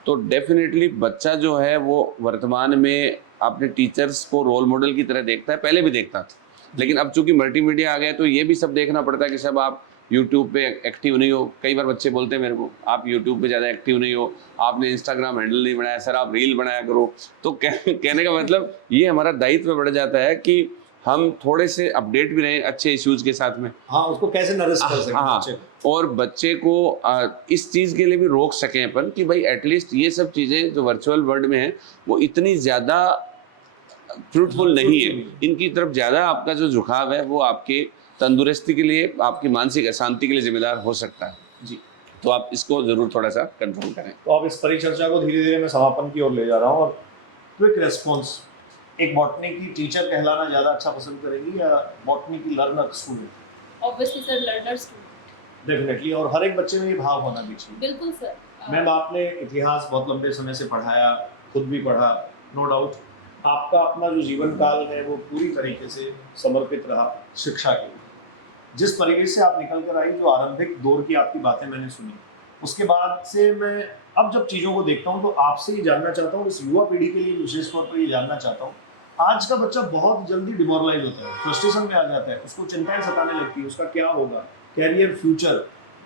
तो डेफिनेटली बच्चा जो है वो वर्तमान में अपने टीचर्स को रोल मॉडल की तरह देखता है, पहले भी देखता था, लेकिन अब चूंकि मल्टीमीडिया आ गया तो ये भी सब देखना पड़ता है कि सब आप यूट्यूब पे एक्टिव नहीं हो। कई बार बच्चे बोलते हैं मेरे को, आप यूट्यूब पे ज़्यादा एक्टिव नहीं हो, आपने इंस्टाग्राम हैंडल नहीं बनाया, सर आप रील बनाया करो। तो कहने का मतलब ये हमारा दायित्व बढ़ जाता है कि हम थोड़े से अपडेट भी रहें अच्छे इश्यूज के साथ में। हाँ, उसको कैसे नरिश कर सकते हैं हाँ, बच्चे को। और बच्चे को इस चीज़ के लिए भी रोक सकें अपन कि भाई एटलीस्ट ये सब चीज़ें जो वर्चुअल वर्ल्ड में है वो इतनी ज़्यादा फ्रूटफुल नहीं है, इनकी तरफ ज़्यादा आपका जो झुकाव है वो आपके तंदुरुस्ती के लिए, आपकी मानसिक अशांति के लिए जिम्मेदार हो सकता है जी। तो आप इसको ज़रूर थोड़ा सा कंट्रोल करें। तो अब इस परिचर्चा को धीरे धीरे मैं समापन की ओर ले जा रहा हूँ, और क्विक रेस्पॉन्स, एक बॉटनी की टीचर कहलाना ज़्यादा अच्छा पसंद करेंगी या बॉटनी की learner student? Obviously sir, learner student. Definitely, और हर एक बच्चे में ये भाव होना भी चाहिए। बिल्कुल सर। मैम, आपने इतिहास बहुत लंबे समय से पढ़ाया, खुद भी पढ़ा, नो डाउट आपका अपना जो जीवन काल है वो पूरी तरीके से समर्पित रहा शिक्षा के लिए। जिस परिवेश से आप निकल कर आई, जो आरंभिक दौर की आपकी बातें मैंने सुनी, उसके बाद से मैं अब जब चीज़ों को देखता हूँ तो आपसे ये जानना चाहता हूँ, इस युवा पीढ़ी के लिए विशेष तौर पर ये जानना चाहता हूँ, आज का बच्चा बहुत जल्दी डिमोरलाइज होता है, फ्रस्ट्रेशन में आ जाता है, उसको चिंताएं सताने लगती है, उसका क्या होगा, कैरियर, फ्यूचर,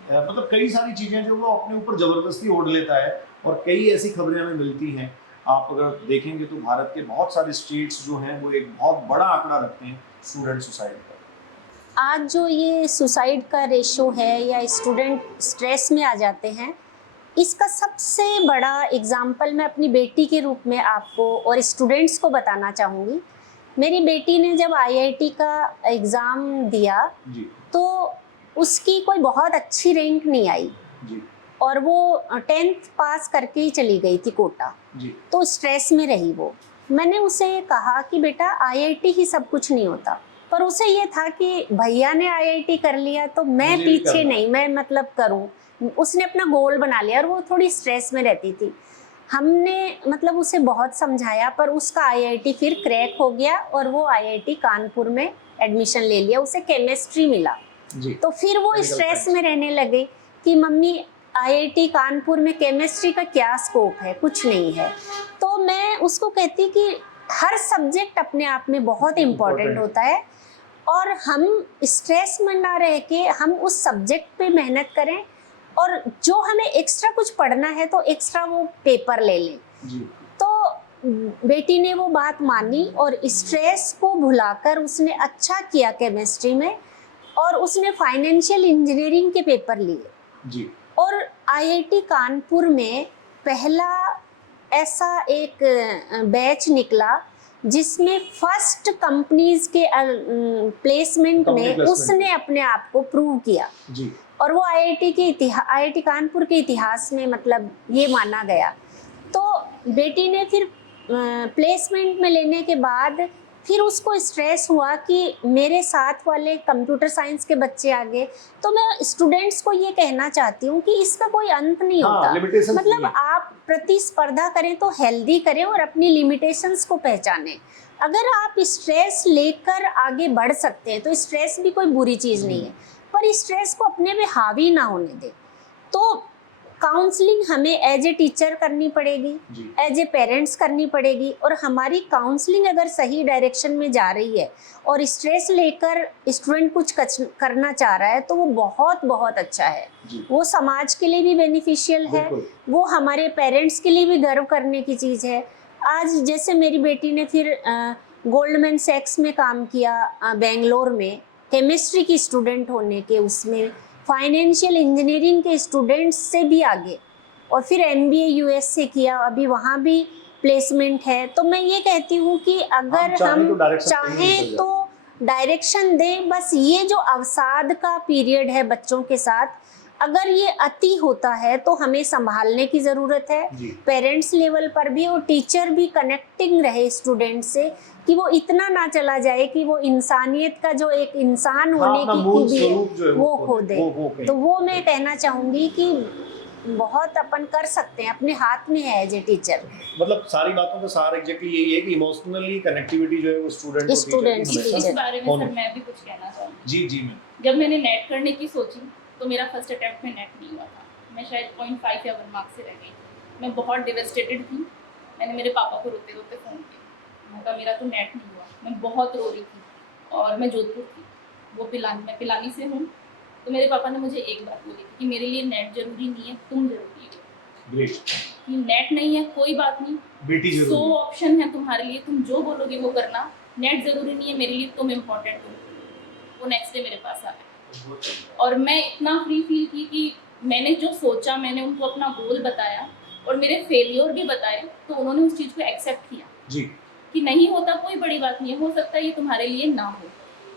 मतलब कई सारी चीज़ें जो वो अपने ऊपर ज़बरदस्ती ओढ़ लेता है। और कई ऐसी खबरें हमें मिलती हैं, आप अगर देखेंगे तो भारत के बहुत सारे स्टेट्स जो हैं वो एक बहुत बड़ा आंकड़ा रखते हैं स्टूडेंट सुसाइड का। आज जो ये सुसाइड का रेशो है या स्टूडेंट स्ट्रेस में आ जाते हैं, इसका सबसे बड़ा एग्जाम्पल मैं अपनी बेटी के रूप में आपको और स्टूडेंट्स को बताना चाहूँगी। मेरी बेटी ने जब IIT का एग्ज़ाम दिया जी तो उसकी कोई बहुत अच्छी रैंक नहीं आई जी और वो 10th पास करके ही चली गई थी कोटा, जी तो स्ट्रेस में रही वो। मैंने उसे कहा कि बेटा IIT ही सब कुछ नहीं होता, पर उसे ये था कि भैया ने IIT कर लिया तो मैं मुझे भी पीछे करना। नहीं, मैं मतलब करूं। उसने अपना गोल बना लिया और वो थोड़ी स्ट्रेस में रहती थी। हमने मतलब उसे बहुत समझाया, पर उसका IIT फिर क्रैक हो गया और वो IIT कानपुर में एडमिशन ले लिया, उसे केमिस्ट्री मिला। जी तो फिर वो Medical स्ट्रेस science। में रहने लगे कि मम्मी IIT कानपुर में केमिस्ट्री का क्या स्कोप है, कुछ नहीं है। तो मैं उसको कहती कि हर सब्जेक्ट अपने आप में बहुत इम्पोर्टेंट होता है, और हम स्ट्रेस में ना रह के हम उस सब्जेक्ट पे मेहनत करें, और जो हमें एक्स्ट्रा कुछ पढ़ना है तो एक्स्ट्रा वो पेपर ले लें। जी तो बेटी ने वो बात मानी और स्ट्रेस को भुलाकर उसने अच्छा किया केमिस्ट्री में, और उसने फाइनेंशियल इंजीनियरिंग के पेपर लिए। जी और आईआईटी कानपुर में पहला ऐसा एक बैच निकला जिसमें फर्स्ट कंपनीज के प्लेसमेंट Company में placement उसने अपने आप को प्रूव किया, जी और वो आईआईटी कानपुर के इतिहास में मतलब ये माना गया। तो बेटी ने फिर प्लेसमेंट में लेने के बाद फिर उसको स्ट्रेस हुआ कि मेरे साथ वाले कंप्यूटर साइंस के बच्चे आ गए। तो मैं स्टूडेंट्स को ये कहना चाहती हूँ कि इसका कोई अंत नहीं हाँ, होता। limitations मतलब नहीं है। आप प्रतिस्पर्धा करें तो हेल्दी करें और अपनी लिमिटेशंस को पहचानें। अगर आप स्ट्रेस लेकर आगे बढ़ सकते हैं तो स्ट्रेस भी कोई बुरी चीज़ नहीं है, पर स्ट्रेस को अपने पे हावी ना होने दें। तो काउंसलिंग हमें एज ए टीचर करनी पड़ेगी, जी एज ए पेरेंट्स करनी पड़ेगी, और हमारी काउंसलिंग अगर सही डायरेक्शन में जा रही है और स्ट्रेस लेकर स्टूडेंट कुछ करना चाह रहा है तो वो बहुत बहुत अच्छा है। जी वो समाज के लिए भी बेनिफिशियल है, बिल्कुल वो हमारे पेरेंट्स के लिए भी गर्व करने की चीज़ है। आज जैसे मेरी बेटी ने फिर गोल्डमैन सैक्स में काम किया बेंगलोर में, केमिस्ट्री की स्टूडेंट होने के उसमें फाइनेंशियल इंजीनियरिंग के स्टूडेंट्स से भी आगे, और फिर एमबीए यूएस से किया, अभी वहाँ भी प्लेसमेंट है। तो मैं ये कहती हूँ कि अगर हम चाहें तो डायरेक्शन दें। बस ये जो अवसाद का पीरियड है बच्चों के साथ, अगर ये अति होता है तो हमें संभालने की ज़रूरत है, जी पेरेंट्स लेवल पर भी, और टीचर भी कनेक्टिंग रहे स्टूडेंट से कि वो इतना ना चला जाए कि वो इंसानियत का जो एक इंसान होने अपना की मूल खूबी स्वरूप जो है है वो खो दे। कहीं। तो वो मैं कहना चाहूँगी कि बहुत अपन कर सकते हैं, अपने हाथ में है एज ए टीचर। मतलब सारी बातों का सार एग्जैक्टली यही है कि इमोशनली कनेक्टिविटी जो है वो स्टूडेंट और Students टीचर की की हमेशा इस बारे में होनी। सर मैं भी कुछ कहना चाहूँगी। जी जी मैम जब मैंने नेट करने की सोची तो मेरा फर्स्ट अटेम्प्ट में नेट नहीं हुआ था। मैं शायद 0.5 या 1 मार्क्स से रह गई थी। मैं बहुत डिवेस्टेटेड थी। मैंने मेरे पापा को रोते रोते फ़ोन किया, मैं कहा मेरा तो नेट नहीं हुआ। मैं बहुत रो रही थी, और मैं जोधपुर थी, वो मैं पिलानी से हूँ। तो मेरे पापा ने मुझे एक बात बोली थी कि मेरे लिए नेट ज़रूरी नहीं है, तुम ज़रूरी हो। ग्रेट कि नेट नहीं है कोई बात नहीं, बेटी 100 जरूर ऑप्शन है तुम्हारे लिए, तुम जो बोलोगे वो करना। नेट ज़रूरी नहीं है मेरे लिए, तुम इम्पोर्टेंट हो। वो नेक्स्ट डे मेरे पास आ गए, और मैं इतना फ्री फील की कि मैंने जो सोचा, मैंने उनको अपना गोल बताया और मेरे फेलियर भी बताए, तो उन्होंने उस चीज़ को एक्सेप्ट किया जी कि नहीं होता कोई बड़ी बात नहीं है, हो सकता है ये तुम्हारे लिए ना हो।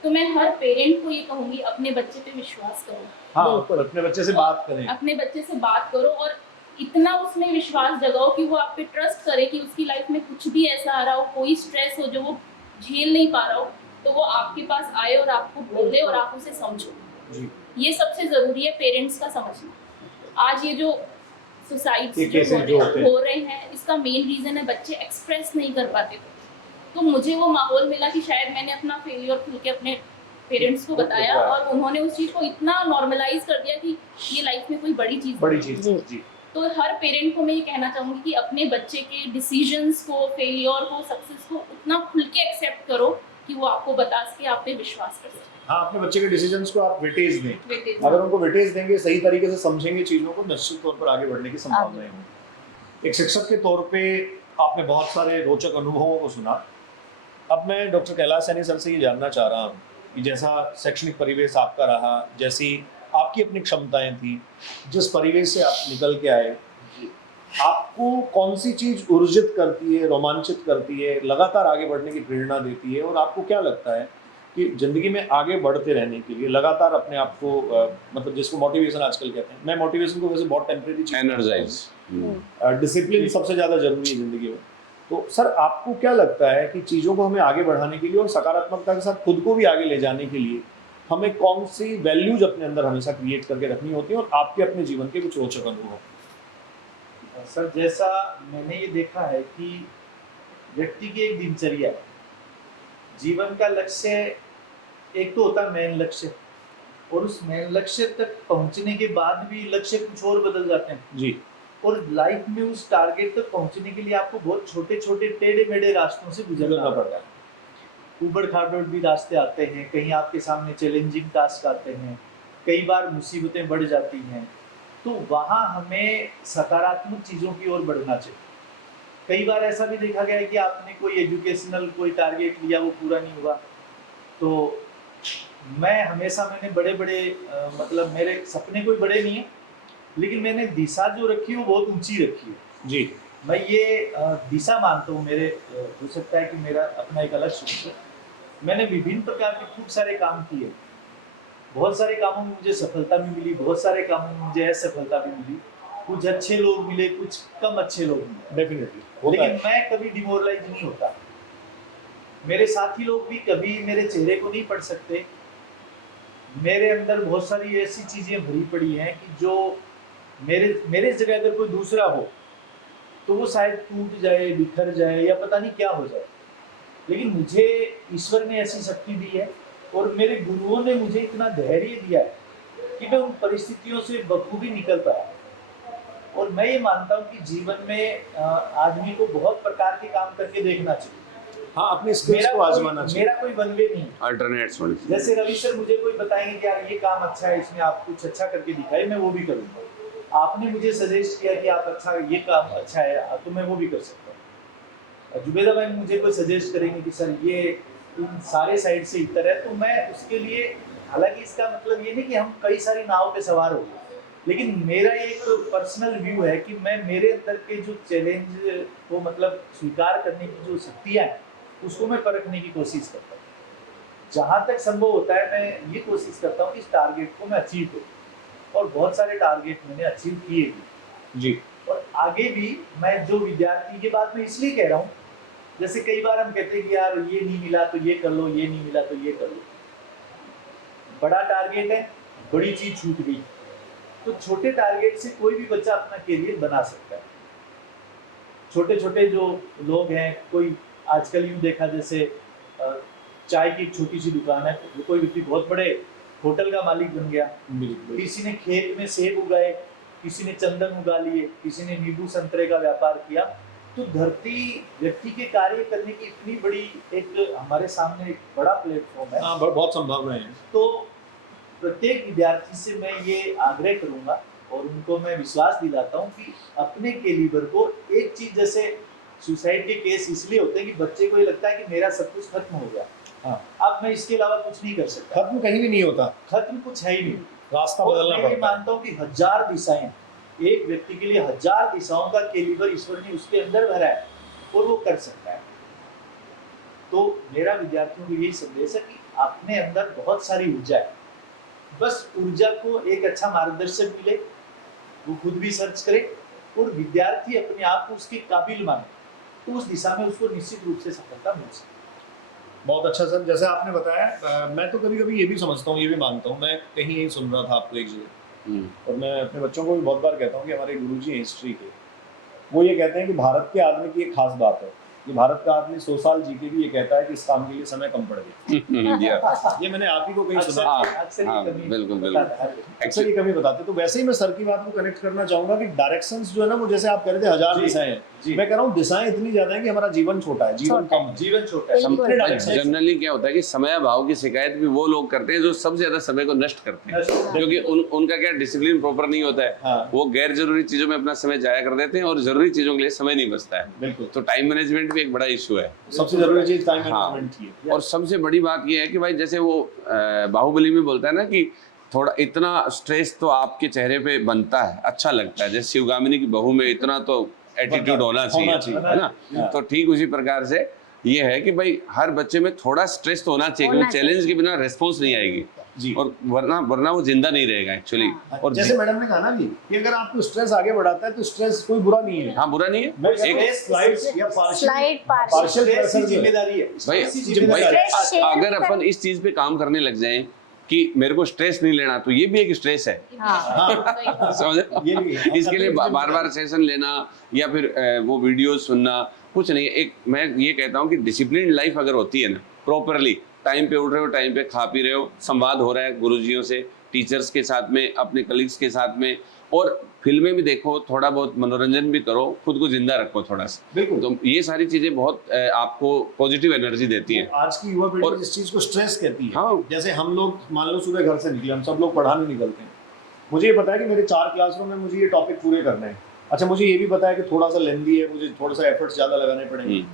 तो मैं हर पेरेंट को ये कहूँगी, अपने बच्चे पे विश्वास करो। हाँ बिल्कुल। अपने बच्चे से बात करें। अपने बच्चे से बात करो और इतना उसमें विश्वास जगाओ कि वो आप पे ट्रस्ट करे कि उसकी लाइफ में कुछ भी ऐसा आ रहा हो, कोई स्ट्रेस हो जो वो झेल नहीं पा रहा हो, तो वो आपके पास आए और आपको बोले और आप उसे समझो। जी ये सबसे ज़रूरी है पेरेंट्स का समझना। आज ये जो सुसाइड्स ये cases जो होते हैं। हो रहे हैं, इसका मेन रीज़न है बच्चे एक्सप्रेस नहीं कर पाते थे। तो मुझे वो माहौल मिला कि शायद मैंने अपना फेलियर खुल के अपने पेरेंट्स को बताया, और उन्होंने उस चीज़ को इतना नॉर्मलाइज कर दिया कि ये लाइफ में कोई बड़ी चीज़ बड़ी नहीं है। चीज जी। जी तो हर पेरेंट को मैं ये कहना चाहूँगी कि अपने बच्चे के डिसीजंस को, फेलियर को, सक्सेस को उतना खुल के एक्सेप्ट करो कि वो आपको बता सके, आप पे विश्वास कर सके। हाँ अपने बच्चे के डिसीजंस को आप वेटेज दें। वेटेज अगर उनको वेटेज देंगे, सही तरीके से समझेंगे चीज़ों को, निश्चित तौर पर आगे बढ़ने की संभावनाएं होंगी। एक शिक्षक के तौर पे आपने बहुत सारे रोचक अनुभवों को सुना। अब मैं डॉक्टर कैलाश सैनी सर से ये जानना चाह रहा हूँ कि जैसा शैक्षणिक परिवेश आपका रहा, जैसी आपकी अपनी क्षमताएं थी, जिस परिवेश से आप निकल के आए, आपको कौन सी चीज़ ऊर्जित करती है, रोमांचित करती है, लगातार आगे बढ़ने की प्रेरणा देती है, और आपको क्या लगता है कि ज़िंदगी में आगे बढ़ते रहने के लिए लगातार अपने आप को मतलब जिसको मोटिवेशन आजकल कहते हैं, मैं मोटिवेशन को वैसे बहुत टेम्परेरी चीज़ एनर्जाइज। डिसिप्लिन सबसे ज़्यादा जरूरी है ज़िंदगी में। तो सर आपको क्या लगता है कि चीज़ों को हमें आगे बढ़ाने के लिए और सकारात्मकता के साथ खुद को भी आगे ले जाने के लिए हमें कौन सी वैल्यूज अपने अंदर हमेशा क्रिएट करके रखनी होती है, और आपके अपने जीवन के कुछ रोचक अनुभव? सर जैसा मैंने ये देखा है कि व्यक्ति की एक दिनचर्या, जीवन का लक्ष्य एक तो होता है मेन लक्ष्य, और उस मेन लक्ष्य तक पहुंचने के बाद भी लक्ष्य कुछ और बदल जाते हैं जी और लाइफ में उस टारगेट तक पहुंचने के लिए आपको बहुत छोटे छोटे टेढ़े मेढ़े रास्तों से गुजरना पड़ता है। ऊबड़ खाबड़ भी रास्ते आते हैं, कहीं आपके सामने चैलेंजिंग टास्क आते हैं, कई बार मुसीबतें बढ़ जाती हैं, तो वहाँ हमें सकारात्मक चीज़ों की ओर बढ़ना चाहिए। कई बार ऐसा भी देखा गया है कि आपने कोई एजुकेशनल कोई टारगेट लिया, वो पूरा नहीं हुआ, तो मैंने बड़े बड़े मतलब मेरे सपने कोई बड़े नहीं है, लेकिन मैंने दिशा जो रखी है वो बहुत ऊंची रखी है जी। मैं ये दिशा मानता हूँ। मेरे हो सकता है कि मेरा अपना एक अलग सोच है। मैंने विभिन्न प्रकार के खूब सारे काम किए, बहुत सारे कामों में मुझे सफलता भी मिली, बहुत सारे कामों में मुझे असफलता भी मिली, कुछ अच्छे लोग मिले, कुछ कम अच्छे लोग मिले, डेफिनेटली। लेकिन मैं कभी डिमोरलाइज नहीं होता। मेरे साथी लोग भी कभी मेरे चेहरे को नहीं पढ़ सकते। मेरे अंदर बहुत सारी ऐसी चीजें भरी पड़ी हैं कि जो मेरे जगह अगर कोई दूसरा हो तो वो शायद टूट जाए, बिखर जाए या पता नहीं क्या हो जाए, लेकिन मुझे ईश्वर ने ऐसी शक्ति दी है और मेरे गुरुओं ने मुझे इतना धैर्य दिया है कि मैं उन परिस्थितियों से बखूबी निकल पाया। और मैं ये मानता हूँ कि जीवन में आदमी को बहुत प्रकार के काम करके देखना चाहिए। हाँ, अपने स्किल्स को आजमाना चाहिए। मेरा कोई वन वे नहीं है। अल्टरनेट्स होने चाहिए। जैसे रवि सर मुझे कोई बताएंगे कि यार ये काम अच्छा है, इसमें आप कुछ अच्छा करके दिखाए, मैं वो भी करूँगा। आपने मुझे सजेस्ट किया कि आप अच्छा ये काम अच्छा है, तो मैं वो भी कर सकता हूँ। जुबेदा भाई मुझे कोई सजेस्ट करेंगे कि सर ये इन सारे साइड से इतर है, तो मैं उसके लिए, हालांकि इसका मतलब ये नहीं कि हम कई सारी नाव पे सवार हो गए, लेकिन मेरा एक पर्सनल व्यू है कि मैं मेरे अंदर के जो चैलेंज को मतलब स्वीकार करने की जो शक्तियाँ हैं उसको मैं परखने की कोशिश करता हूँ। जहाँ तक संभव होता है मैं ये कोशिश करता हूँ कि इस टारगेट को मैं अचीव करूँ, और बहुत सारे टारगेट मैंने अचीव किए भी जी। और आगे भी। मैं जो विद्यार्थी, ये बात मैं इसलिए कह रहा हूँ, जैसे कई बार हम कहते हैं कि यार ये नहीं मिला तो ये कर लो, ये नहीं मिला तो ये कर लो। बड़ा टारगेट है, बड़ी चीज छूट गई, तो छोटे टारगेट से कोई भी बच्चा अपना कैरियर बना सकता है। छोटे छोटे जो लोग हैं, कोई आजकल यूँ देखा जैसे चाय की एक छोटी सी दुकान है, कोई व्यक्ति बहुत बड़े होटल का मालिक बन गया। बिल्कुल। किसी ने खेत में सेब उगाए, किसी ने चंदन उगा लिए, किसी ने नींबू संतरे का व्यापार किया। तो धरती व्यक्ति के कार्य करने की इतनी बड़ी एक हमारे सामने एक बड़ा प्लेटफॉर्म है। हाँ, बहुत संभावनाएं हैं। तो प्रत्येक विद्यार्थी से मैं ये आग्रह करूंगा और उनको मैं विश्वास दिलाता हूँ कि अपने कैलिबर को, एक चीज जैसे सुसाइड के केस इसलिए होते हैं कि बच्चे को ये लगता है कि मेरा सब कुछ खत्म हो गया, हाँ। अब मैं इसके अलावा कुछ नहीं कर सकता। खत्म कहीं भी नहीं होता, खत्म कुछ है ही नहीं, रास्ता और बदलना मैं ये पड़ता है। मानता हूँ कि 1000 दिशाएं, एक व्यक्ति के लिए 1000 दिशाओं का कैलिबर ईश्वर ने उसके अंदर भरा है और वो कर सकता है। तो मेरा विद्यार्थियों को यही संदेश है कि अपने अंदर बहुत सारी ऊर्जा है, बस ऊर्जा को एक अच्छा मार्गदर्शक मिले, वो खुद भी सर्च करे और विद्यार्थी अपने आप को उसके काबिल माने, तो उस दिशा में उसको निश्चित रूप से सफलता मिल सकती है। बहुत अच्छा सर, जैसे आपने बताया, मैं तो कभी कभी ये भी समझता हूँ, ये भी मानता हूँ। मैं कहीं यही सुन रहा था आपको एक जगह, और मैं अपने बच्चों को भी बहुत बार कहता हूँ कि हमारे गुरुजी हैं हिस्ट्री के, वो ये कहते हैं कि भारत के आदमी की एक खास बात है कि भारत का आदमी 100 साल जी के भी ये कहता है कि इस काम के लिए समय कम पड़ गया। ये मैंने आप ही को कहीं सुना। हाँ, बिल्कुल बिल्कुल। अक्सर ये कमी बताते। तो वैसे ही मैं सर की बात को कनेक्ट करना चाहूंगा कि डायरेक्शंस जो है ना, वो जैसे आप कह रहे थे 1000 दिशाएं हैं, मैं कह रहा हूँ दिशाएं इतनी ज्यादा है कि हमारा जीवन छोटा है, जीवन कम है, जीवन छोटा है। जनरली क्या होता है कि समय अभाव की शिकायत भी वो लोग करते हैं जो सबसे ज्यादा समय को नष्ट करते हैं, क्योंकि उनका क्या डिसिप्लिन प्रॉपर नहीं होता है। हाँ। वो गैर जरूरी चीजों में अपना समय जाया कर देते हैं और जरूरी चीजों के लिए समय नहीं बचता है। बिल्कुल। तो टाइम मैनेजमेंट भी एक बड़ा इशू है। सबसे जरूरी चीज टाइम हाँ। मैनेजमेंट की है। और सबसे बड़ी बात ये है कि भाई जैसे वो बाहुबली में बोलता है ना कि थोड़ा इतना स्ट्रेस तो आपके चेहरे पे बनता है, अच्छा लगता है, जैसे शिवगामिनी की बहू में इतना तो एटीट्यूड होना चाहिए, है ना। तो ठीक उसी प्रकार से ये है कि भाई हर बच्चे में थोड़ा स्ट्रेस तो होना चाहिए, क्योंकि चैलेंज के बिना रिस्पॉन्स नहीं आएगी जी। और वरना वो जिंदा नहीं रहेगा एक्चुअली। और जैसे मैडम ने कहा ना कि अगर आपको स्ट्रेस आगे बढ़ाता है तो स्ट्रेस कोई बुरा नहीं है। हाँ, बुरा नहीं है। एक स्लाइड्स या स्लाइड पार्शियल प्रेशर जिम्मेदारी है भाई अगर अपन इस चीज पे काम करने लग जाएं कि मेरे को स्ट्रेस नहीं लेना, तो ये भी एक स्ट्रेस है। समझे? इसके लिए बार बार सेशन लेना या फिर वो वीडियो सुनना कुछ नहीं। एक मैं ये कहता हूँ कि डिसिप्लिन लाइफ अगर होती है ना प्रॉपरली, टाइम पे उठ रहे हो, टाइम पे खा पी रहे हो, संवाद हो रहा है गुरुजियों से, टीचर्स के साथ में, अपने कलीग्स के साथ में, और फिल्में भी देखो, थोड़ा बहुत मनोरंजन भी करो, खुद को जिंदा रखो थोड़ा सा। बिल्कुल। तो ये सारी चीजें बहुत आपको पॉजिटिव एनर्जी देती हैं। आज की युवा पीढ़ी और- इस चीज को स्ट्रेस कहती है। हाँ। जैसे हम लोग मान लो सुबह घर से निकले, हम सब लोग पढ़ाने निकलते हैं, मुझे ये पता है कि मेरे 4 क्लासरूम में मुझे ये टॉपिक पूरे करने हैं। अच्छा, मुझे ये भी पता है कि थोड़ा सा लेंदी है, मुझे थोड़ा सा एफर्ट्स ज़्यादा लगाने पड़ेंगे।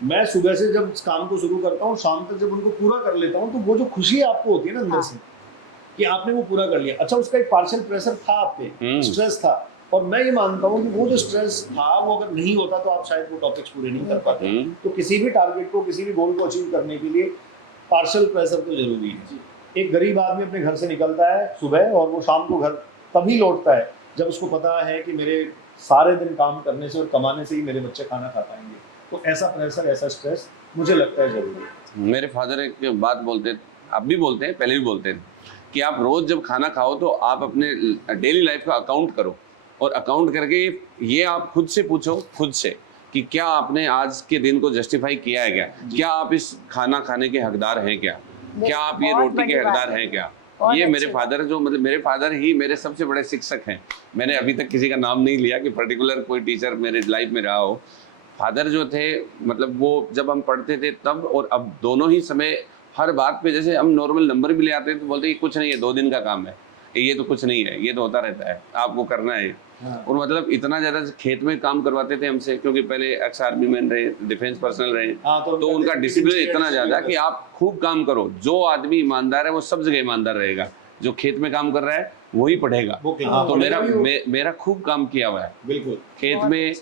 मैं सुबह से जब काम को शुरू करता हूँ, शाम तक जब उनको पूरा कर लेता हूँ, तो वो जो खुशी आपको होती है ना अंदर से कि आपने वो पूरा कर लिया। अच्छा, उसका एक पार्शियल प्रेशर था आप पे, स्ट्रेस था, और मैं ये मानता हूँ कि वो जो स्ट्रेस था वो अगर नहीं होता तो आप शायद वो टॉपिक्स पूरे नहीं कर पाते। तो किसी भी टारगेट को, किसी भी गोल को अचीव करने के लिए पार्शियल प्रेशर तो जरूरी है। एक गरीब आदमी अपने घर से निकलता है सुबह और वो शाम को घर तभी लौटता है जब उसको पता है कि मेरे सारे दिन काम करने से और कमाने से ही मेरे बच्चे खाना खा पाएंगे। तो ऐसा प्रेशर, ऐसा स्ट्रेस मुझे लगता है जरूरी है। मेरे फादर एक बात बोलते, अब भी बोलते हैं, पहले भी बोलते हैं, कि आप रोज जब खाना खाओ तो आप अपने डेली लाइफ का अकाउंट करो, और अकाउंट करके ये आप खुद से पूछो, खुद से, कि क्या आपने आज के दिन को जस्टिफाई किया है क्या आप इस खाना खाने के हकदार हैं क्या आप ये बहुत रोटी के बड़ी बात हकदार है। हैं क्या। बहुत ये मेरे अच्छी फादर, जो मतलब मेरे फादर ही मेरे सबसे बड़े शिक्षक हैं। मैंने अभी तक किसी का नाम नहीं लिया कि पर्टिकुलर कोई टीचर मेरे लाइफ में रहा हो। फादर जो थे, मतलब वो जब हम पढ़ते थे तब और अब दोनों ही समय, हर बात पे, जैसे हम नॉर्मल नंबर भी ले आते हैं तो बोलते हैं कुछ नहीं है, 2 दिन का काम है, ये तो कुछ नहीं है, ये तो होता रहता है, आपको करना है। हाँ। और मतलब इतना ज़्यादा खेत में काम करवाते थे हमसे, क्योंकि पहले एक्स आर्मी मैन रहे, डिफेंस पर्सनल रहे, हाँ, तो उनका डिसिप्लिन इतना ज़्यादा कि आप खूब काम करो। जो आदमी ईमानदार है वो सब जगह ईमानदार रहेगा, जो खेत में काम कर रहा है वही पढ़ेगा। वो हाँ, तो पढ़ेगा भी वो। मेरा खूब काम किया हुआ है बिल्कुल। खेत में।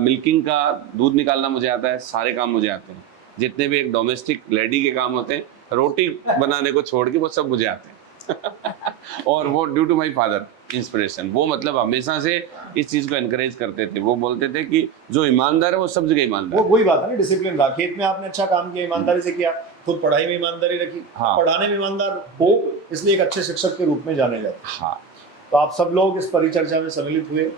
मिल्किंग का, दूध निकालना मुझे आता है, सारे काम मुझे आते हैं, जितने भी एक डोमेस्टिक लेडी के काम होते हैं, रोटी बनाने को छोड़ के वो सब मुझे आते हैं। और वो due to my father inspiration, वो मतलब हमेशा से इस चीज को एनकरेज करते थे। वो बोलते थे कि जो ईमानदार है वो सब जगह ईमानदार वो है। वही बात है ना, डिसिप्लिन रहा। खेत में आपने अच्छा काम किया, ईमानदारी से किया, खुद पढ़ाई में ईमानदारी रखी, हाँ। पढ़ाने में ईमानदार हो, इसलिए एक अच्छे शिक्षक के रूप में जाने जाते हैं। हाँ, तो आप सब लोग इस परिचर्चा में सम्मिलित हुए,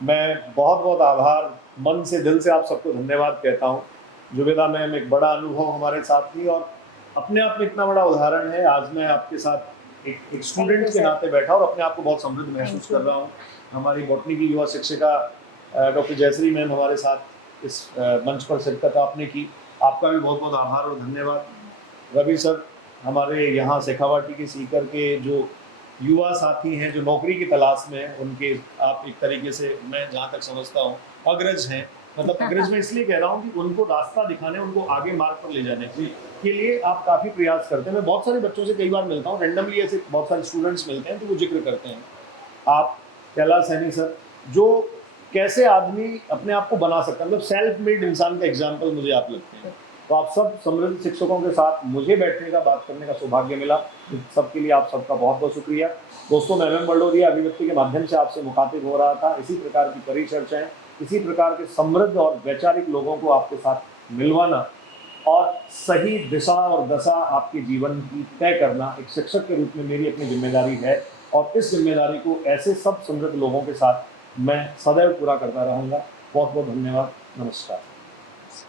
मैं बहुत बहुत आभार, मन से, दिल से आप सबको धन्यवाद कहता हूँ। जुबेदा मैम एक बड़ा अनुभव हमारे साथ थी और अपने आप में इतना बड़ा उदाहरण है। आज मैं आपके साथ एक स्टूडेंट के नाते बैठा और अपने आप को बहुत समृद्ध महसूस कर रहा हूँ। हमारी बॉटनी की युवा शिक्षिका डॉक्टर जयश्री मैम हमारे साथ इस मंच पर शिरकत आपने की, आपका भी बहुत बहुत आभार और धन्यवाद। रवि सर, हमारे यहाँ शेखावाटी के सीकर के जो युवा साथी हैं, जो नौकरी की तलाश में हैं, उनके आप एक तरीके से, मैं जहाँ तक समझता हूँ, अग्रज हैं। मतलब अग्रज में इसलिए कह रहा हूँ कि उनको रास्ता दिखाने, उनको आगे मार्ग पर ले जाने के लिए आप काफ़ी प्रयास करते हैं। मैं बहुत सारे बच्चों से कई बार मिलता हूँ, रेंडमली ऐसे बहुत सारे स्टूडेंट्स मिलते हैं तो वो जिक्र करते हैं आप, कैलाश सैनी सर, जो कैसे आदमी अपने आप को बना सकता है, मतलब सेल्फ मेड इंसान का एग्जाम्पल मुझे आप लगते हैं। तो आप सब समृद्ध शिक्षकों के साथ मुझे बैठने का, बात करने का सौभाग्य मिला। सबके लिए आप सबका बहुत बहुत शुक्रिया। दोस्तों, मैं MM बल्डोरिया अभिव्यक्ति के माध्यम से आपसे मुखातिब हो रहा था। इसी प्रकार की परिचर्चाएं, इसी प्रकार के समृद्ध और वैचारिक लोगों को आपके साथ मिलवाना और सही दिशा और दशा आपके जीवन की तय करना एक शिक्षक के रूप में मेरी अपनी जिम्मेदारी है। और इस जिम्मेदारी को ऐसे सब समृद्ध लोगों के साथ मैं सदैव पूरा करता रहूँगा। बहुत बहुत धन्यवाद। नमस्कार।